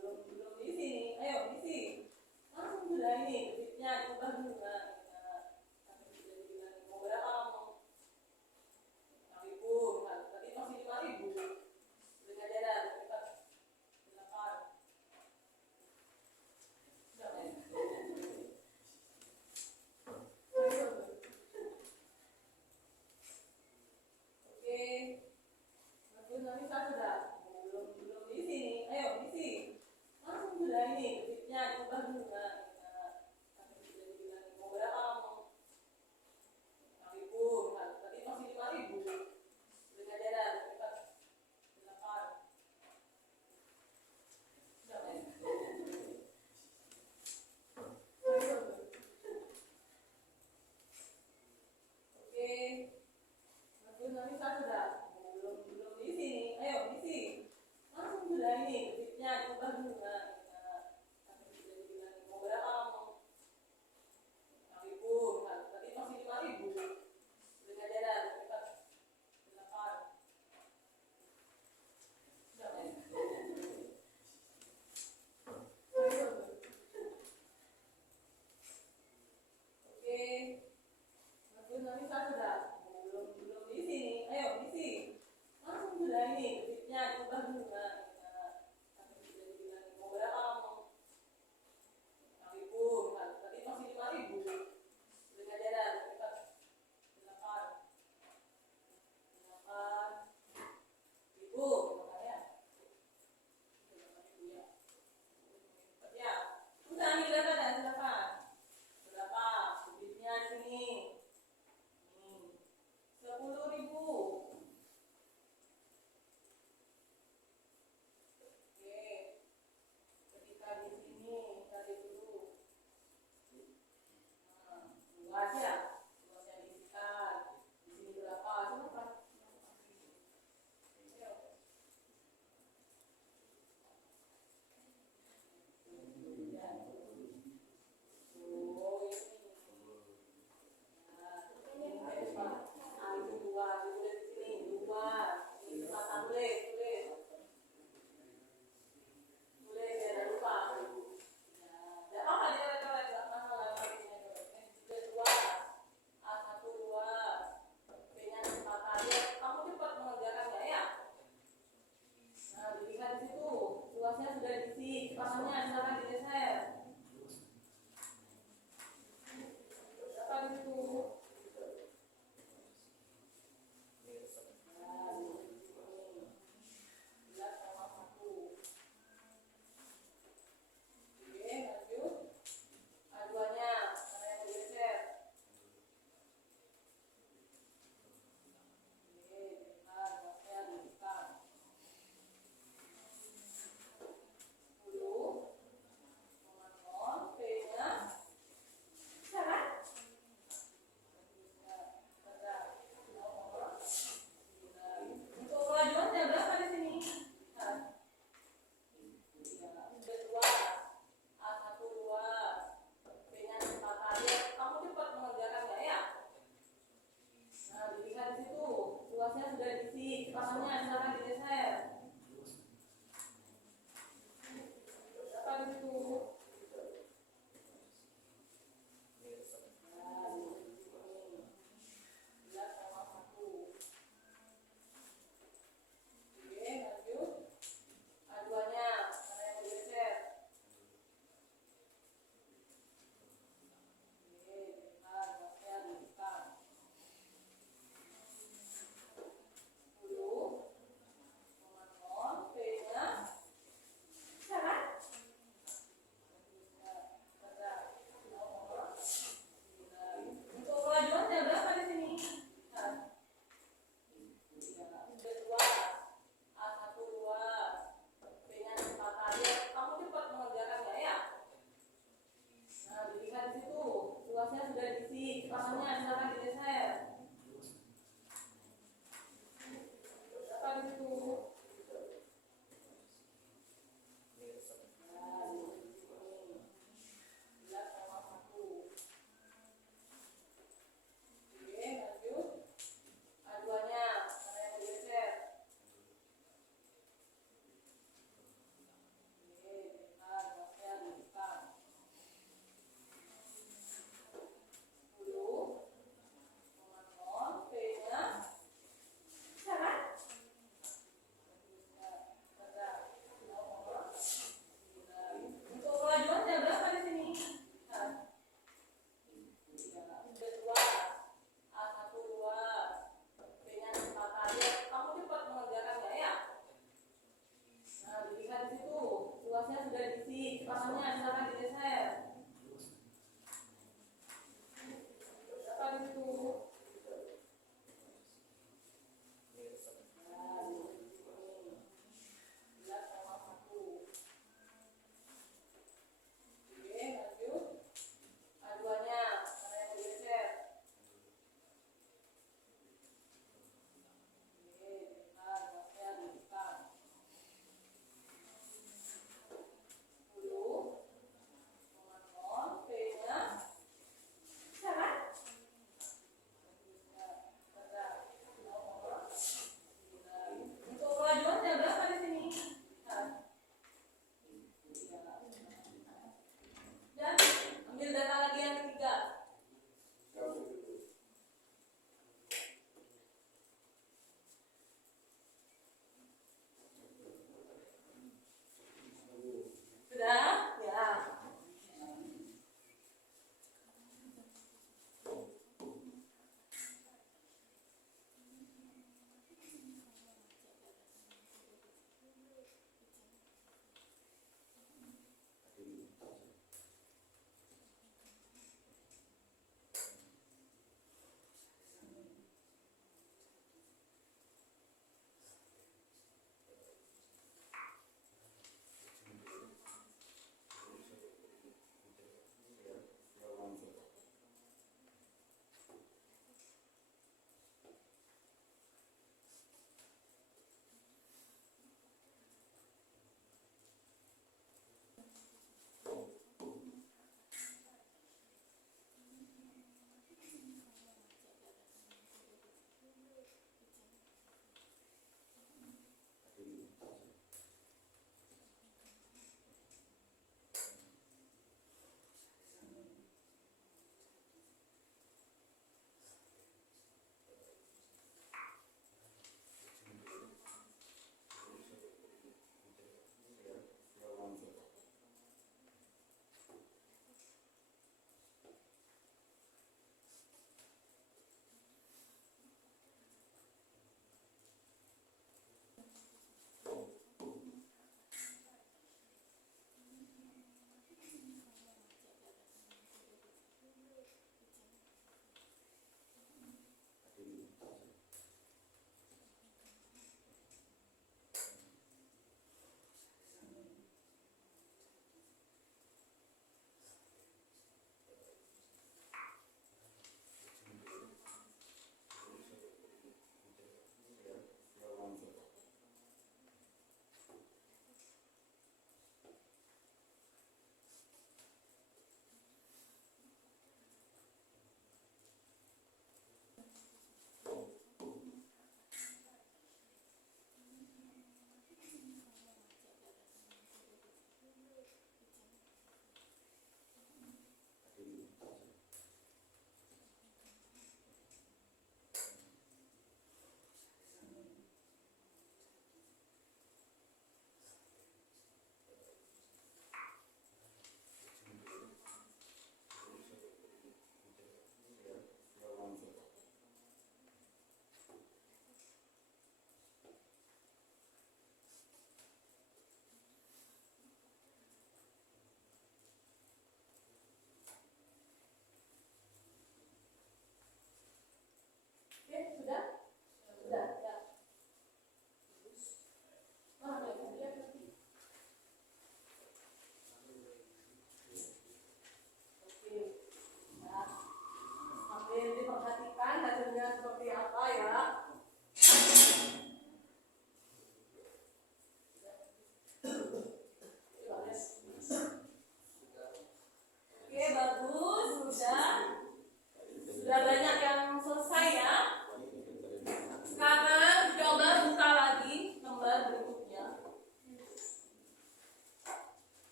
belum di sini. Ayo isi, langsung sudah ini ketiknya diubah dulu kan. Sampai sudah dibilang mau berapa kamu? 6.000, kan? Tadi masih 5.000. Sudah aja dah, cepat. 8. Sudah kan? Oke. Lanjut nanti saya sudah belum di sini. Ayo isi, langsung sudah ini ketiknya diubah dulu kan. Sampai sudah dibilang mau berapa kamu? 6.000, kan? Tadi masih 5.000. Sudah aja dah, cepat. 8. Sudah kan? Oke. Lanjut nanti saya sudah belum di sini. Ayo isi, langsung sudah ini ketiknya diubah dulu kan. Sampai sudah dibilang mau berapa kamu? 6.000, kan? Tadi masih 5.000. Sudah aja dah, cepat. 8. Sudah kan? Oke. Lanjut nanti saya sudah belum di sini. Ayo isi, langsung sudah ini ketiknya diubah dulu kan. Sampai sudah dibilang mau berapa kamu? 6.000, kan? Tadi masih 5.000. Sudah aja dah, cepat. 8. 8. Ibu, makanya. Sudah 8.000 ya. Cepat ya. Sudah ambil data dan silakan. Berapa? Duitnya di sini. 10.000.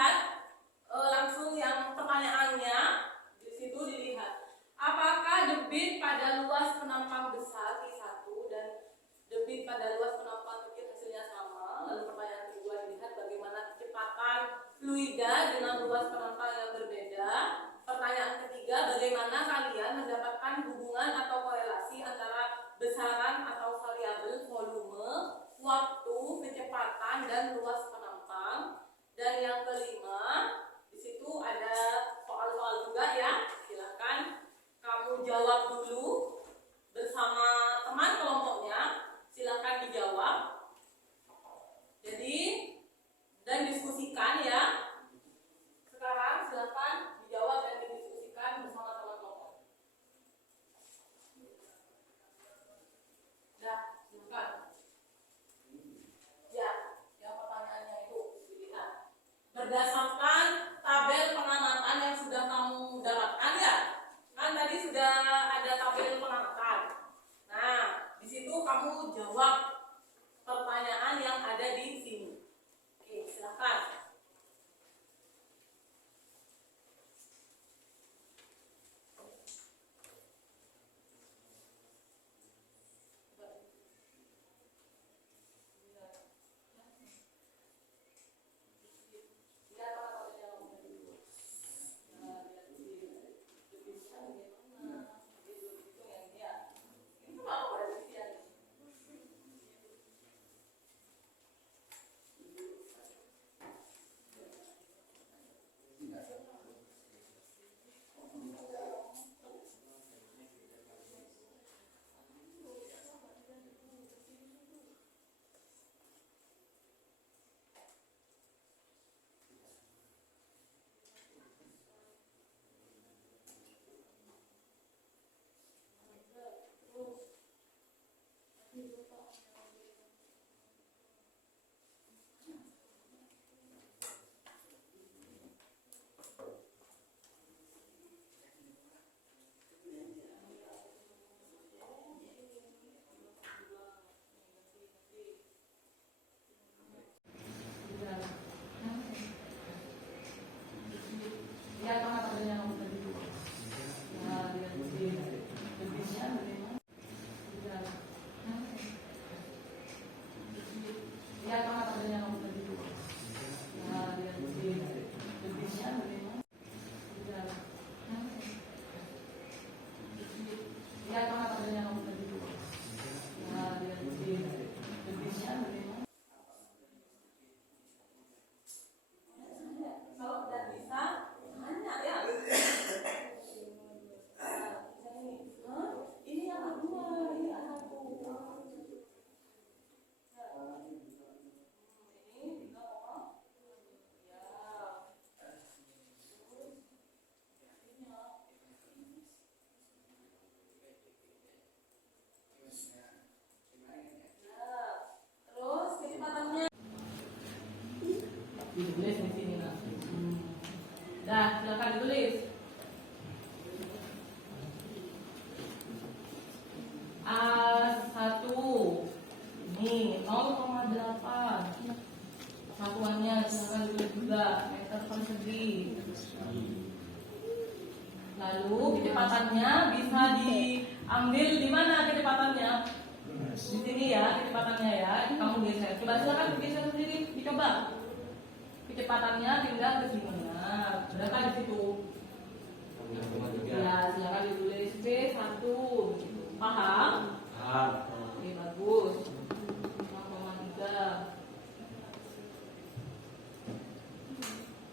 dilihat langsung yang pertanyaannya di situ dilihat apakah debit pada luas penampang besar Q1 dan debit pada luas penampang kecil hasilnya sama. Lalu pertanyaan kedua dilihat bagaimana kecepatan fluida dengan luas penampang yang berbeda. Pertanyaan ketiga, bagaimana kalian mendapatkan hubungan atau korelasi antara besaran atau variabel volume, waktu, kecepatan dan luas penampang. Dan yang kelima, di situ ada soal-soal juga ya. Silakan kamu jawab dulu bersama teman kelompoknya. Silakan dijawab. Jadi dan diskusikan ya. Sekarang silakan dijawab dan didiskusikan bersama teman kelompok. Dah, silakan. Ya, yang pertanyaannya itu dilihat berdasarkan tabel pengamatan yang sudah kamu dapatkan ya. Kan tadi sudah ada tabel pengamatan. Nah, di situ kamu jawab pertanyaan yang ada di sini. Oke, silakan. Ditulis di sini lah. Dah, silakan ditulis. A1 ini 0,8 satuannya, silakan ditulis juga meter persegi. Lalu kecepatannya bisa diambil di mana kecepatannya? Di sini ya kecepatannya ya. Kamu geser. Coba silakan geser sendiri, dicoba. Kecepatannya pindah ke sini. Nah, berapa di situ? Ya, silakan ditulis P1. Paham? Paham. Oke, bagus. 0,3.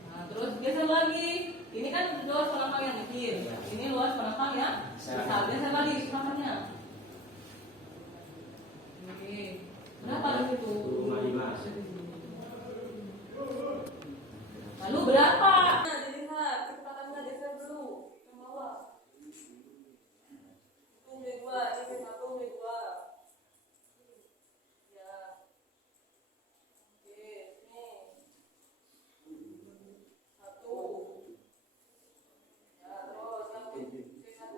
Nah, terus geser lagi. Ini kan luas penambang yang kecil. Ini luas penambang yang besar. Geser lagi kecepatannya. Oke. Berapa di situ? 2,5. Lalu berapa? Nah, dilihat kecepatannya geser dulu ke bawah. Itu V2, ini V1, V2. Ya. Oke, ini. 1. Ya, terus yang V1.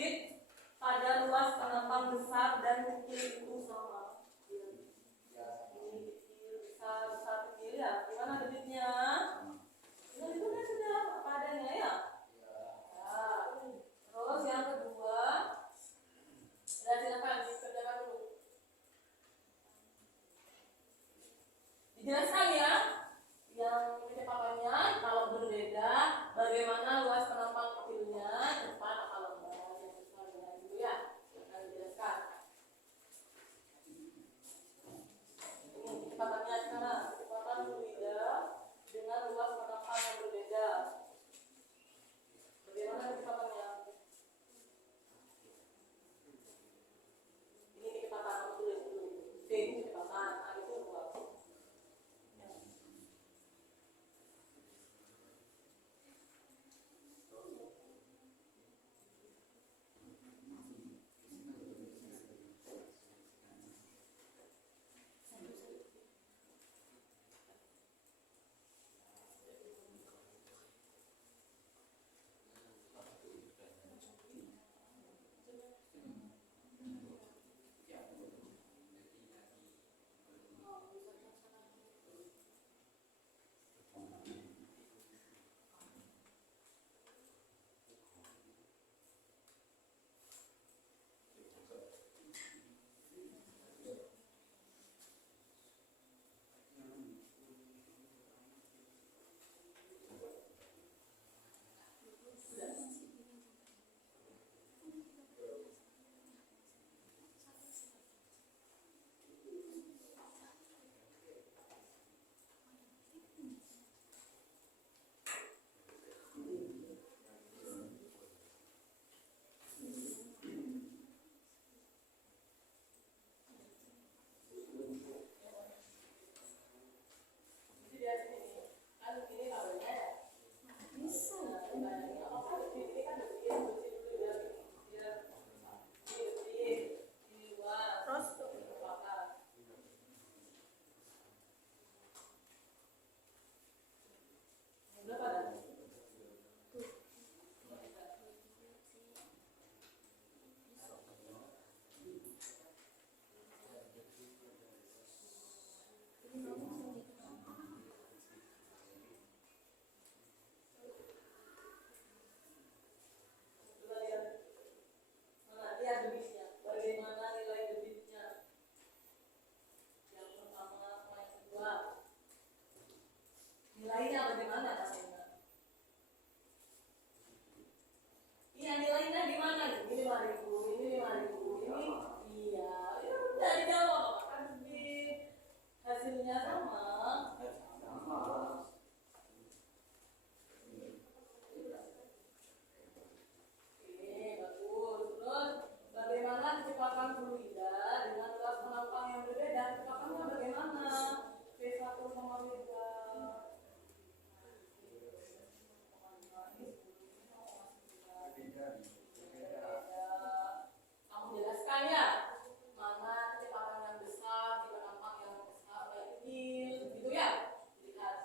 debit pada luas penampang besar dan kecil itu sama. Ini kecil, besar, besar, kecil ya. Gimana debitnya? Ini itu kan sudah apa adanya ya. Ya. Terus yang kedua, dan silakan dikerjakan dulu. Dijelaskan ya, yang kecepatannya kalau berbeda, bagaimana luas penampang kecilnya, cepat apa lambat, yang sesuai dengan itu ya. Akan dijelaskan. Ini kecepatannya sekarang, kecepatan fluida dengan luas penampang yang berbeda. Bagaimana kecepatannya? Ini kecepatan, kamu tulis dulu. V itu kecepatan, A itu luas. Nilainya bagaimana hasilnya? Iya, nilainya gimana? Ini 5.000, ini 5.000, ini iya, ya udah dijawab apakah debit hasilnya sama? Oke, bagus. Terus bagaimana kecepatan fluida dengan luas penampang yang berbeda? Kecepatannya bagaimana? V1 sama V2. Kamu jelaskan ya, mana kecepatan yang besar, di penampang yang besar, yang kecil, gitu ya. Lihat,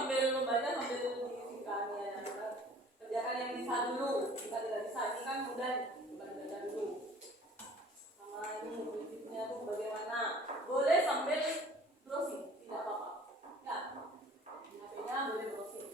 sambil membaca sambil diisikan ya. Kerjakan yang bisa dulu. Jika tidak bisa, ini kan mudah, coba dibaca dulu. Sama ini prinsipnya tuh bagaimana? Boleh sambil browsing, tidak apa-apa. Ya, di HP-nya boleh browsing.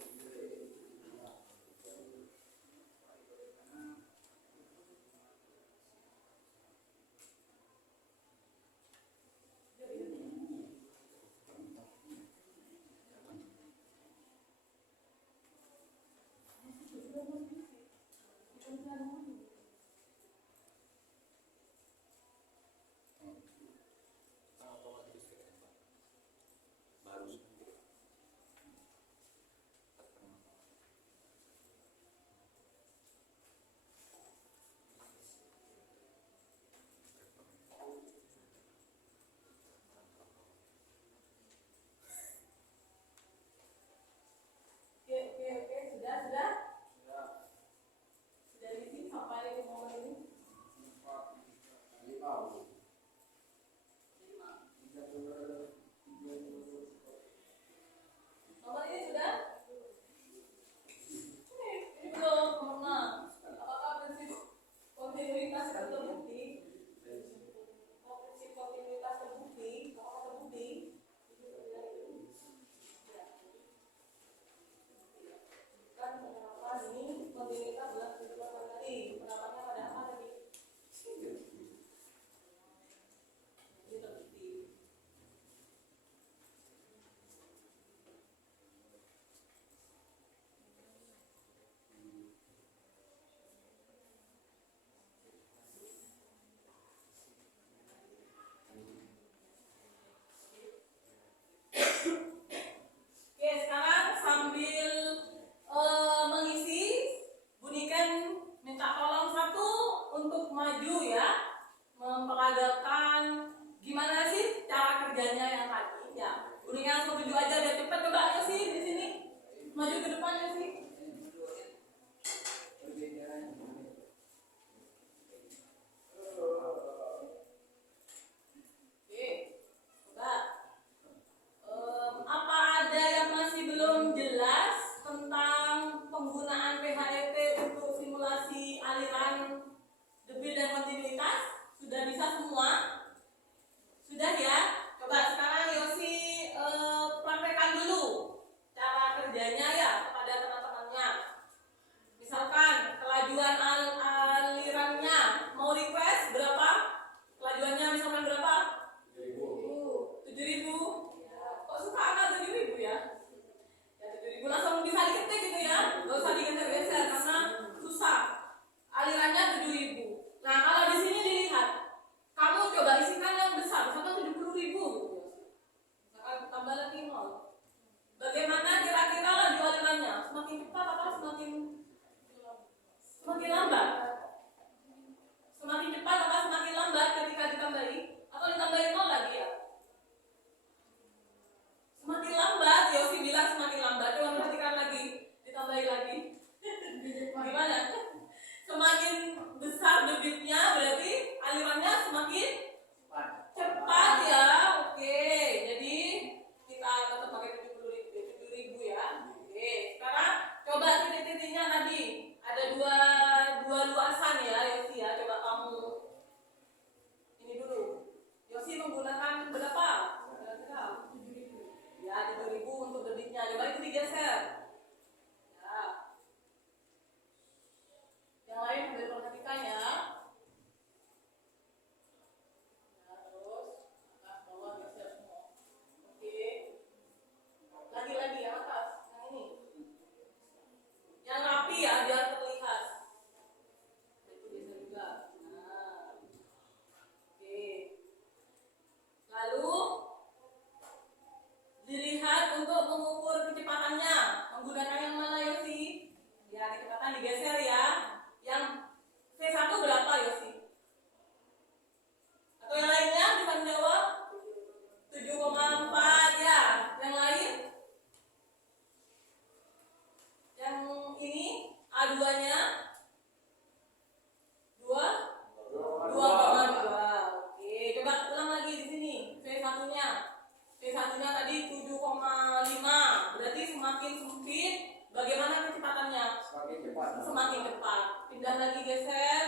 Oke, sudah diisi sampai ke momen ini. Nomor ini sudah? Ini belum. Nomor 6. Apakah prinsip kontinuitas terbukti? Prinsip kontinuitas terbukti? Apakah terbukti? Kan penerapan ini kontinuitas dalam kehidupan sehari-hari. Penerapannya pada apa tadi? Ini terbukti. Oke, sekarang sambil mengisi, bunyikan minta tolong satu untuk maju ya, memperagakan gimana sih cara kerjanya yang tadi ya. Bunyikan langsung tujuh aja biar cepat. Coba ayo sih di sini maju ke depannya sih. Oke, coba. Apa ada yang masih belum jelas tentang penggunaan PHET untuk simulasi aliran debit dan kontinuitas? Sudah bisa semua? Sudah ya? Coba sekarang Yosi praktekkan dulu cara kerjanya ya kepada teman-temannya. Misalkan kelajuan alirannya mau request berapa? Kelajuannya misalkan berapa? 7.000. Kok suka angka 7.000 ya? Ya 7.000 langsung bisa diketik gitu ya. Gak usah digeser-geser karena susah. Alirannya 7.000. Nah kalau di sini dilihat, kamu coba isikan yang besar, misalkan 70.000 gitu. Misalkan tambah lagi 0. Bagaimana kira-kira laju alirannya? Semakin cepat atau semakin lambat? Semakin cepat atau semakin lambat ketika ditambahi? Atau ditambahi 0 lagi ya? Semakin lambat, Yosi bilang semakin lambat. Coba perhatikan lagi, ditambahi lagi. Gimana? Semakin besar debitnya berarti alirannya semakin cepat ya. Oke, jadi kita tetap pakai 7.000 ya. Oke, sekarang coba titik-titiknya tadi ada dua luasan ya Yosi ya. Coba kamu ini dulu. Yosi menggunakan berapa? Kira-kira 7.000. Ya 7.000 untuk debitnya. Coba itu digeser. Ya. Yang lain boleh perhatikan ya. Ya terus atas bawah geser semua. Oke. Lagi yang atas. Yang ini. Yang rapi ya biar terlihat. Itu geser juga. Nah. Oke. Lalu dilihat untuk mengukur kecepatannya menggunakan yang mana Yosi? Ya kecepatan digeser ya. Yang V1 berapa Yosi? Atau yang lainnya bisa menjawab? 7,4 ya. Yang lain? Yang ini A2-nya 2,2. Oke, coba ulang lagi di sini. V1-nya tadi 7,5. Berarti semakin semakin sempit, bagaimana kecepatannya? Semakin cepat. Semakin cepat. Pindah lagi geser,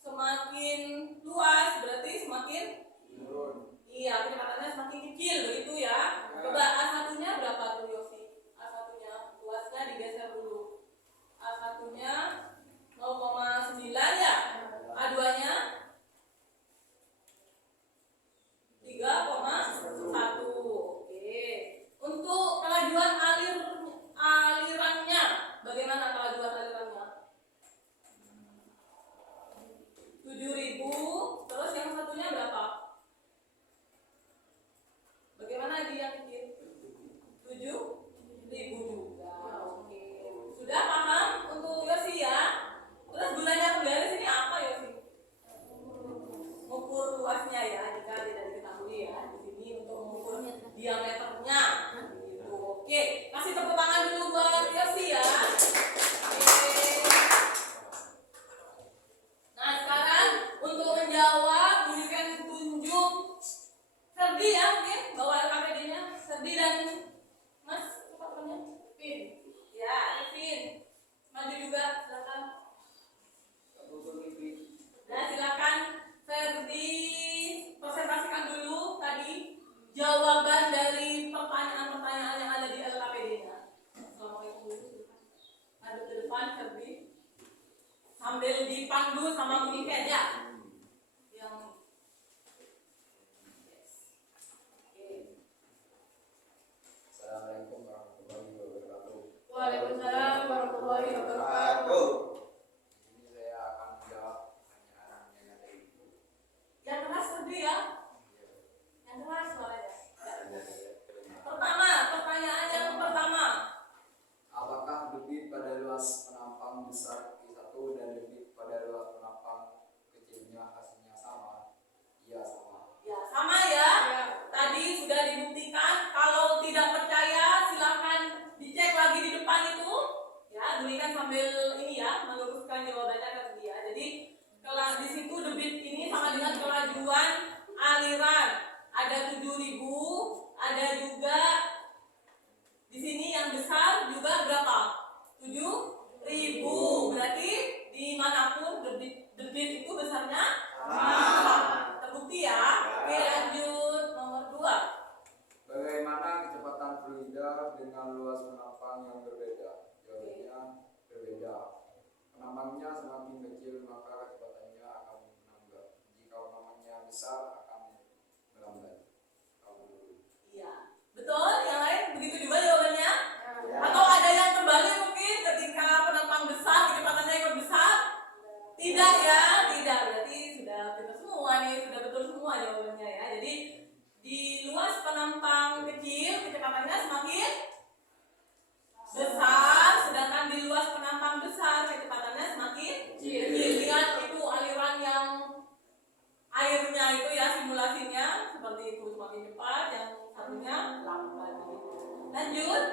semakin luas berarti semakin Turun. iya, kecepatannya semakin kecil begitu ya. Coba A1-nya berapa tuh Yosi? A1-nya luasnya digeser dulu. A1-nya 0,9 ya. A2-nya 3,1. Oke. Untuk kelajuan alirannya, bagaimana kelajuan alirannya? 7.000. Terus yang satunya berapa? Bagaimana dia kecil? 7.000 juga. Oke. Sudah paham untuk Yosi ya? Terus gunanya penggaris ini apa Yosi? Mengukur luasnya ya, jika tidak diketahui ya. Di sini untuk mengukur diameternya. Gitu. Oke, kasih tepuk tangan dulu buat Yosi ya. Oke. Nah sekarang untuk menjawab berikan tunjuk Serdi ya, mungkin bawa LKPD-nya. Serdi dan Mas apa namanya? Vin. Ya, Vin. Maju juga, silakan. Nah, silakan Ferdi presentasikan dulu tadi jawaban dari pertanyaan-pertanyaan yang ada di LKPD-nya. Assalamualaikum dulu. Maju ke depan Ferdi. Sambil dipandu sama Muniken ya. Yang Assalamualaikum warahmatullahi wabarakatuh. Waalaikumsalam warahmatullahi wabarakatuh. Ini saya akan menjawab pertanyaan yang ada itu. Yang keras Ferdi ya. Yang keras suaranya. Pertama, pertanyaan yang pertama. Apakah debit pada luas penampang besar I1 dan debit pada luas penampang kecilnya hasilnya sama? Iya sama. Ya, sama ya. Tadi sudah dibuktikan. Kalau tidak percaya, silakan dicek lagi di depan itu. Ya, berikan sambil ini ya, meluruskan jawabannya ke dia. Jadi, kalau di situ debit ini sama dengan kelajuan aliran. Ada 7.000, ada juga di sini yang besar juga berapa? 7.000. Berarti dimanapun debit itu besarnya sama. Terbukti ya. Oke, lanjut nomor 2. Bagaimana kecepatan fluida dengan luas penampang yang berbeda? Jawabannya berbeda. Penampangnya semakin kecil maka kecepatannya akan menambah. Jika penampangnya besar akan melambat. Kamu dulu. Iya. Betul? Yang lain begitu juga jawabannya? Atau ada yang kembali mungkin ketika penampang besar kecepatannya ikut besar? Tidak ya, tidak. Berarti sudah betul semua nih, sudah betul semua jawabannya ya. Jadi di luas penampang kecil kecepatannya semakin besar, sedangkan di luas penampang besar kecepatannya semakin kecil. Lihat itu aliran yang airnya itu ya, simulasinya seperti itu, semakin cepat, yang satunya lambat. Lanjut.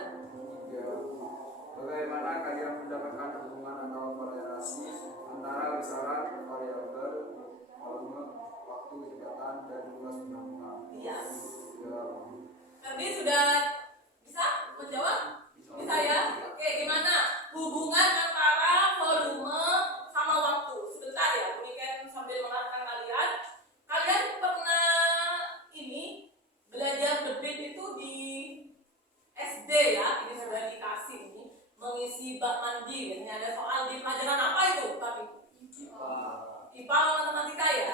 3. Bagaimana kalian mendapatkan hubungan atau korelasi antara besaran variabel volume, waktu, kecepatan, dan luas penampang? Iya. Jawab. Tapi sudah bisa menjawab? Bisa ya? Oke, gimana hubungan antara volume sama waktu? Sebentar ya, Muniken sambil mengarahkan kalian. Kalian pernah ini belajar debit itu di SD ya? Ini sudah dikasih ini mengisi bak mandi. Biasanya ada soal di pelajaran apa itu? Tapi IPA atau matematika ya?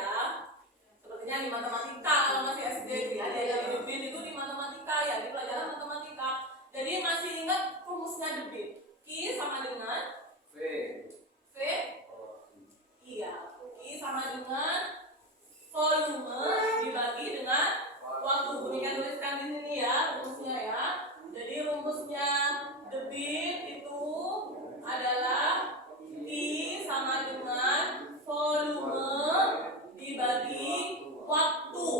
Sepertinya di matematika kalau masih SD ya. Jadi debit itu di matematika ya, di pelajaran matematika. Jadi masih ingat rumusnya debit? Q sama dengan V. V. Iya, Q sama dengan volume dibagi dengan waktu. Berikan tuliskan di sini ya rumusnya ya. Jadi rumusnya debit itu adalah Q sama dengan volume dibagi waktu.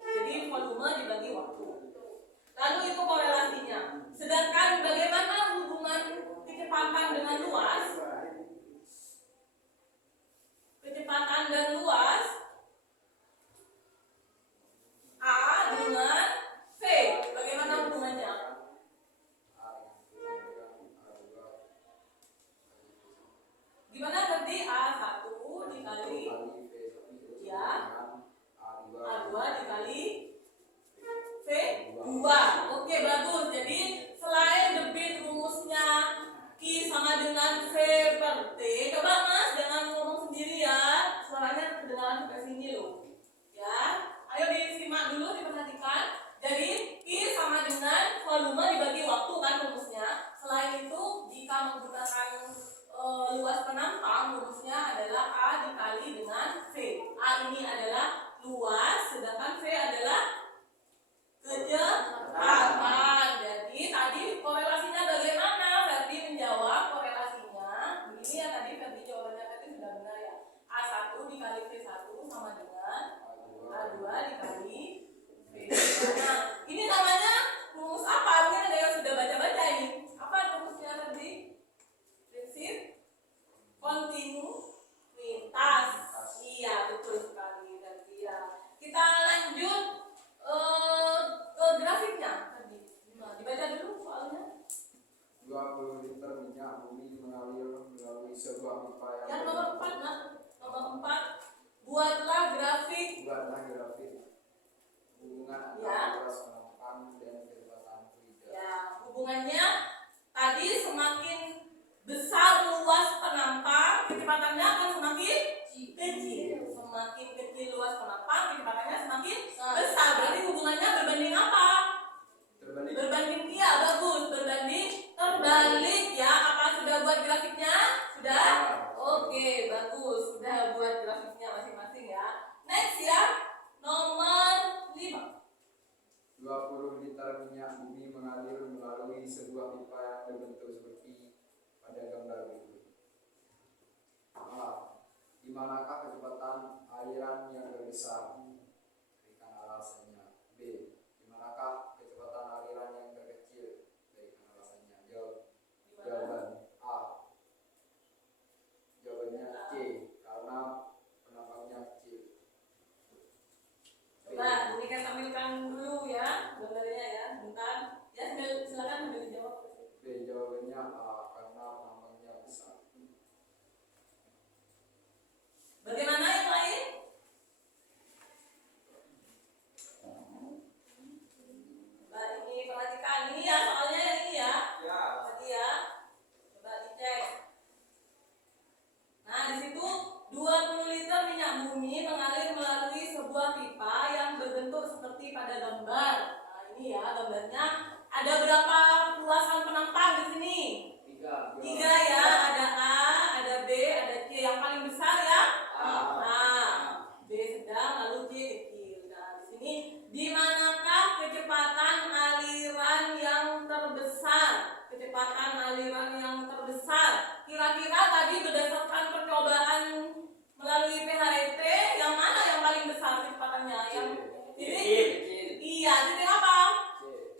Jadi volume dibagi waktu. Lalu itu korelasi minyak bumi mengalir melalui sebuah pipa Yang nomor 4, nah. Nomor 4, buatlah grafik. Hubungan Ya. antara luas penampang dan kecepatan fluida. Ya, hubungannya tadi semakin besar luas penampang, kecepatannya akan semakin kecil. Semakin kecil luas penampang, kecepatannya semakin besar. Berarti hubungannya berbanding apa? Terbalik. Berbanding, iya bagus. Berbanding terbalik ya. Apa sudah buat grafiknya? Sudah? Oke, bagus. Sudah buat grafiknya masing-masing ya. Next ya. Nomor 5. 20 liter minyak bumi mengalir melalui sebuah pipa yang berbentuk seperti pada gambar berikut. A. Di manakah kecepatan aliran yang terbesar? Berikan alasannya. B. Di manakah kecepatan aliran yang terkecil? Berikan alasannya. Jawaban A. Jawabannya C. Karena penampangnya kecil. B. Coba Bumi kan tampilkan dulu ya gambarnya ya. Bentar. Ya silakan sambil dijawab. B. Jawabannya A. Karena penampangnya besar. Bagaimana yang lain? Coba ini perhatikan. Ini ya soalnya yang ini ya. Tadi ya. Coba dicek. Nah, di situ 20 liter minyak bumi mengalir melalui sebuah pipa yang berbentuk seperti pada gambar. Nah, ini ya gambarnya. Ada berapa luasan penampang di sini? 3 ya. Ada A, ada B, ada C. Yang paling besar ya? A. B sedang, lalu C kecil. Nah, di sini di manakah kecepatan aliran yang terbesar? Kecepatan aliran yang terbesar. Kira-kira tadi berdasarkan percobaan melalui PHET, yang mana yang paling besar kecepatannya? Yang titik? Iya, titik apa?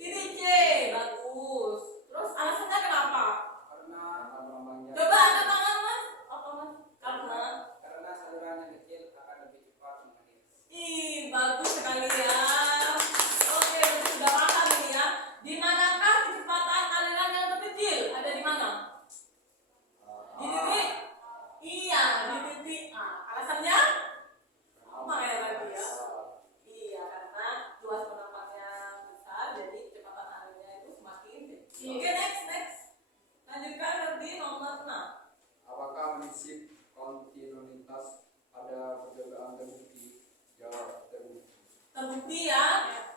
Titik C. Bagus. Terus alasannya kenapa? Karena penampangnya Coba angkat tangan mas. Apa mas? Karena salurannya kecil akan lebih cepat mengalir. Ih, bagus sekali ya. Oke, sudah paham ini ya. Di manakah kecepatan aliran yang terkecil? Ada di mana? Di titik? Iya, di titik A. Alasannya? Apa ya tadi ya? Iya, karena luas penampangnya besar, jadi kecepatan alirnya itu semakin kecil. Oke, next. Lanjutkan nanti nomor 6. apakah prinsip kontinuitas pada percobaan terbukti? Jawab terbukti. Terbukti ya,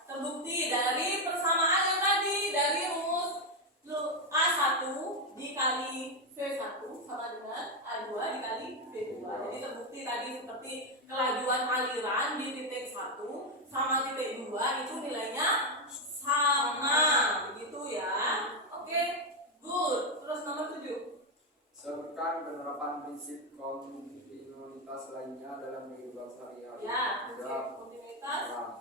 terbukti dari persamaan yang tadi, dari rumus A1 dikali V1 sama dengan A2 dikali V2. Jadi terbukti tadi seperti kelajuan aliran di titik 1 sama titik 2 itu nilainya sama, begitu ya. Oke, good. Terus nomor 7. Sebutkan penerapan prinsip kontinuitas lainnya dalam kehidupan sehari-hari. Ya, Jawab. kontinuitas. Selang.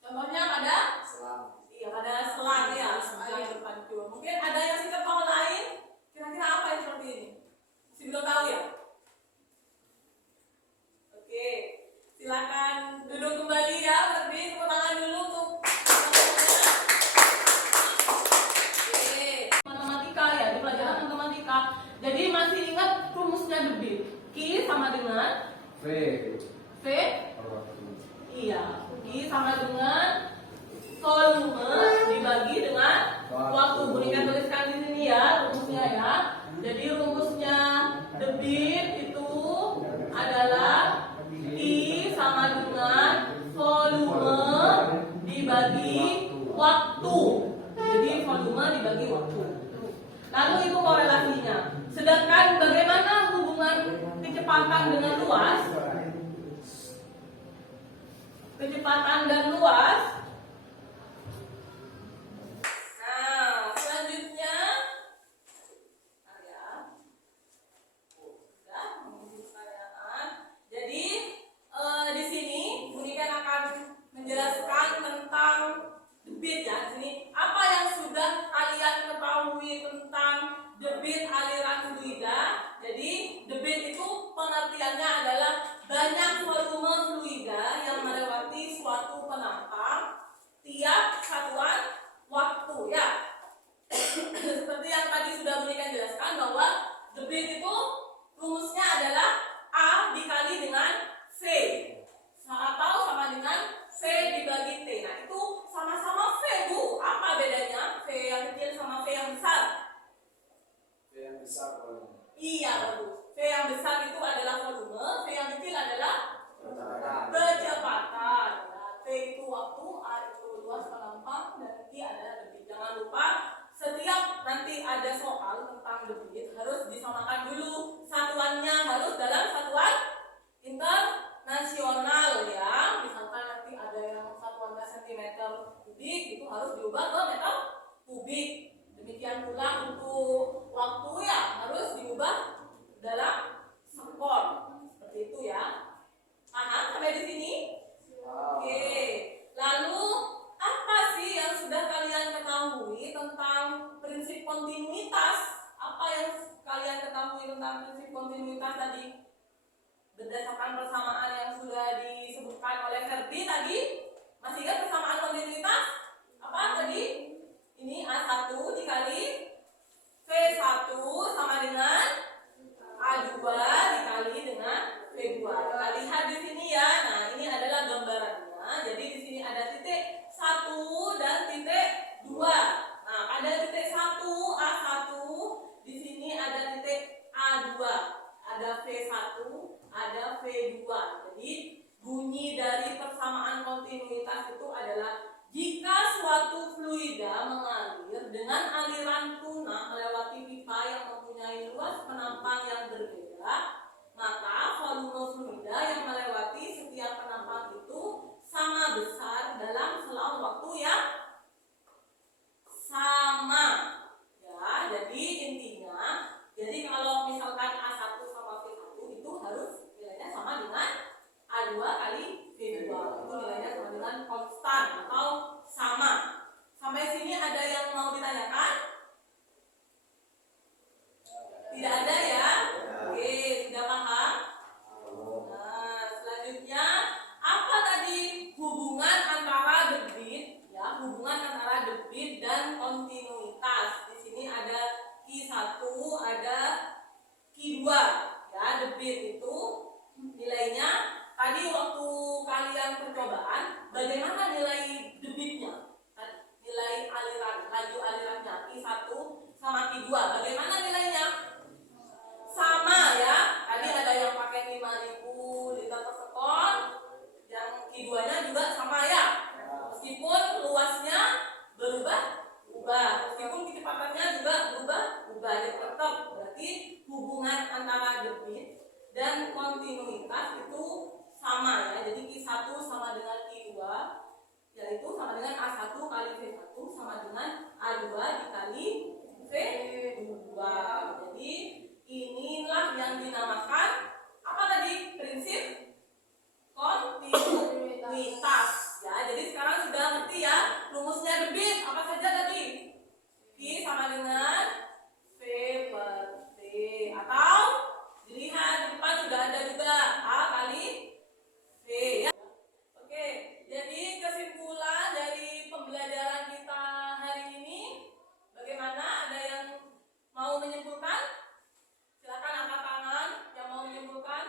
Contohnya pada Selang. iya, pada selang ya, air berpancur. Mungkin ada yang sistem tahu lain? Kira-kira apa yang seperti ini? Masih belum tahu ya? Oke, silakan duduk kembali ya. Berarti tepuk tangan dulu untuk teman-temannya. Oke, matematika ya, di pelajaran matematika. Jadi masih ingat rumusnya debit? Q sama dengan V. V. Iya, Q sama dengan volume dibagi dengan waktu. Bunikan tuliskan di sini ya rumusnya ya. Jadi rumusnya debit itu adalah I sama dengan volume dibagi waktu. Jadi volume dibagi waktu. Lalu itu korelasinya. Sedangkan bagaimana hubungan kecepatan dengan luas? Kecepatan dan luas. Nah, selanjutnya sudah mengisi pertanyaan. Jadi di sini Bunikan akan menjelaskan tentang debit ya. Di sini apa yang sudah kalian ketahui tentang debit aliran fluida. Jadi debit itu pengertiannya adalah banyak volume fluida yang melewati suatu penampang tiap satuan waktu ya. Seperti yang tadi sudah Bunikan jelaskan bahwa nanti ada soal tentang debit harus disamakan dulu, satuannya harus dalam satuan internasional ya. Misalkan nanti ada yang satuannya sentimeter kubik, itu harus diubah ke meter kubik. Demikian pula untuk waktu ya harus diubah dalam skor. Seperti itu ya. Paham sampai di sini? Oke. Lalu apa sih yang sudah kalian ketahui tentang prinsip kontinuitas? Apa yang kalian ketahui tentang prinsip kontinuitas tadi? Berdasarkan persamaan yang sudah disebutkan oleh Ferdi tadi, masih ingat persamaan kontinuitas? Apa tadi? Ini A1 dikali V1 sama dengan A2 dikali dengan V2. Kita lihat di sini ya. Nah, ini adalah gambarannya. Jadi di sini ada titik 1 dan titik 2. Nah, pada titik 1 A1 di sini ada titik A2. Ada V1, ada V2. Jadi bunyi dari persamaan kontinuitas itu adalah jika suatu fluida mengalir dengan aliran tuna melewati pipa yang mempunyai luas penampang yang berbeda, maka volume fluida yang melewati setiap penampang itu sama besar dalam selang waktu yang sama. Ya, jadi intinya, jadi kalau misalkan A1 sama V1 itu harus nilainya sama dengan A2 kali V2. Itu nilainya sama dengan konstan atau sama. Sampai sini ada yang mau ditanyakan? Tidak ada ya? Oke, sudah paham? Nah, selanjutnya apa tadi hubungan antara debit ya, hubungan antara debit dan kontinuitas. Di sini ada Q1, ada Q2 ya. Debit itu nilainya tadi waktu kalian percobaan, bagaimana nilai debitnya? Nilai aliran, laju alirannya Q1 sama Q2, bagaimana nilainya? Sama ya. Tadi ada yang pakai 5.000 liter per sekon, yang Q2-nya juga sama ya. Meskipun luasnya berubah, meskipun kecepatannya juga berubah, jadi tetap berarti hubungan antara debit dan kontinuitas itu sama ya. Jadi Q1 sama dengan Q2, yaitu sama dengan A1 kali V1 sama dengan A2 dikali V2. Jadi inilah yang dinamakan apa tadi? Prinsip kontinuitas ya. Jadi sekarang sudah ngerti ya rumusnya debit apa saja tadi? Q sama dengan V per T, atau dilihat di depan sudah ada juga A kali V ya. Oke, jadi kesimpulan dari pembelajaran kita hari ini bagaimana? Ada yang mau menyimpulkan? Silakan angkat tangan yang mau menyimpulkan.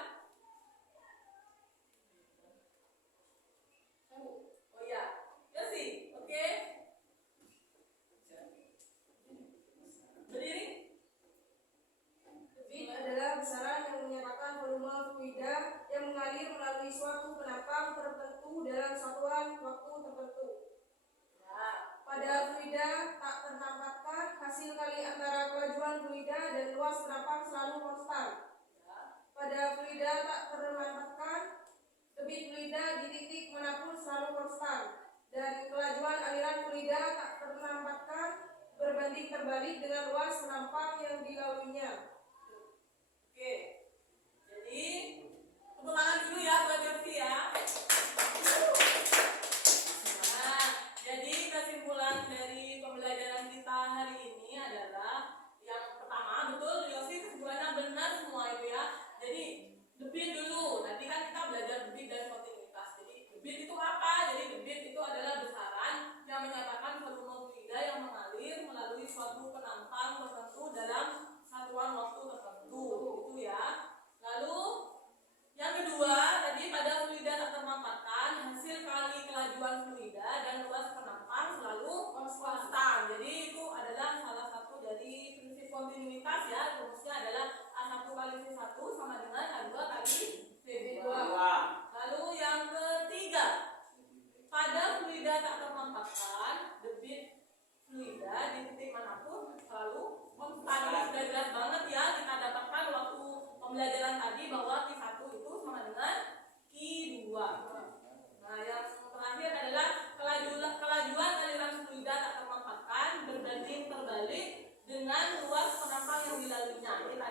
Oh iya, Yosi, oke. Berdiri. Debit adalah besaran yang menyatakan volume fluida yang mengalir melalui suatu penampang tertentu dalam satuan waktu tertentu. Ya. Pada fluida tak ternampakkan, hasil kali antara kelajuan fluida dan luas penampang selalu konstan. Pada fluida tak ternampakkan, debit fluida di titik manapun selalu konstan, dan kelajuan aliran fluida tak ternampakkan berbanding terbalik dengan luas penampang yang dilaluinya. Oke. Jadi tepuk tangan dulu ya buat Yosi ya. Nah, jadi kesimpulan dari pembelajaran kita hari ini adalah yang pertama, betul Yosi kesimpulannya benar semua itu ya. Jadi debit dulu. Nanti kan kita belajar debit dan kontinuitas. Jadi debit itu apa? Jadi debit itu adalah besaran yang menyatakan volume fluida yang mengalir melalui suatu penampang tertentu dalam satuan waktu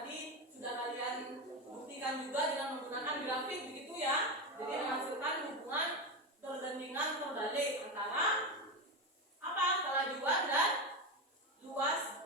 tadi sudah kalian buktikan juga dengan menggunakan grafik begitu ya. Jadi menghasilkan hubungan perbandingan terbalik antara apa? Kelajuan dan luas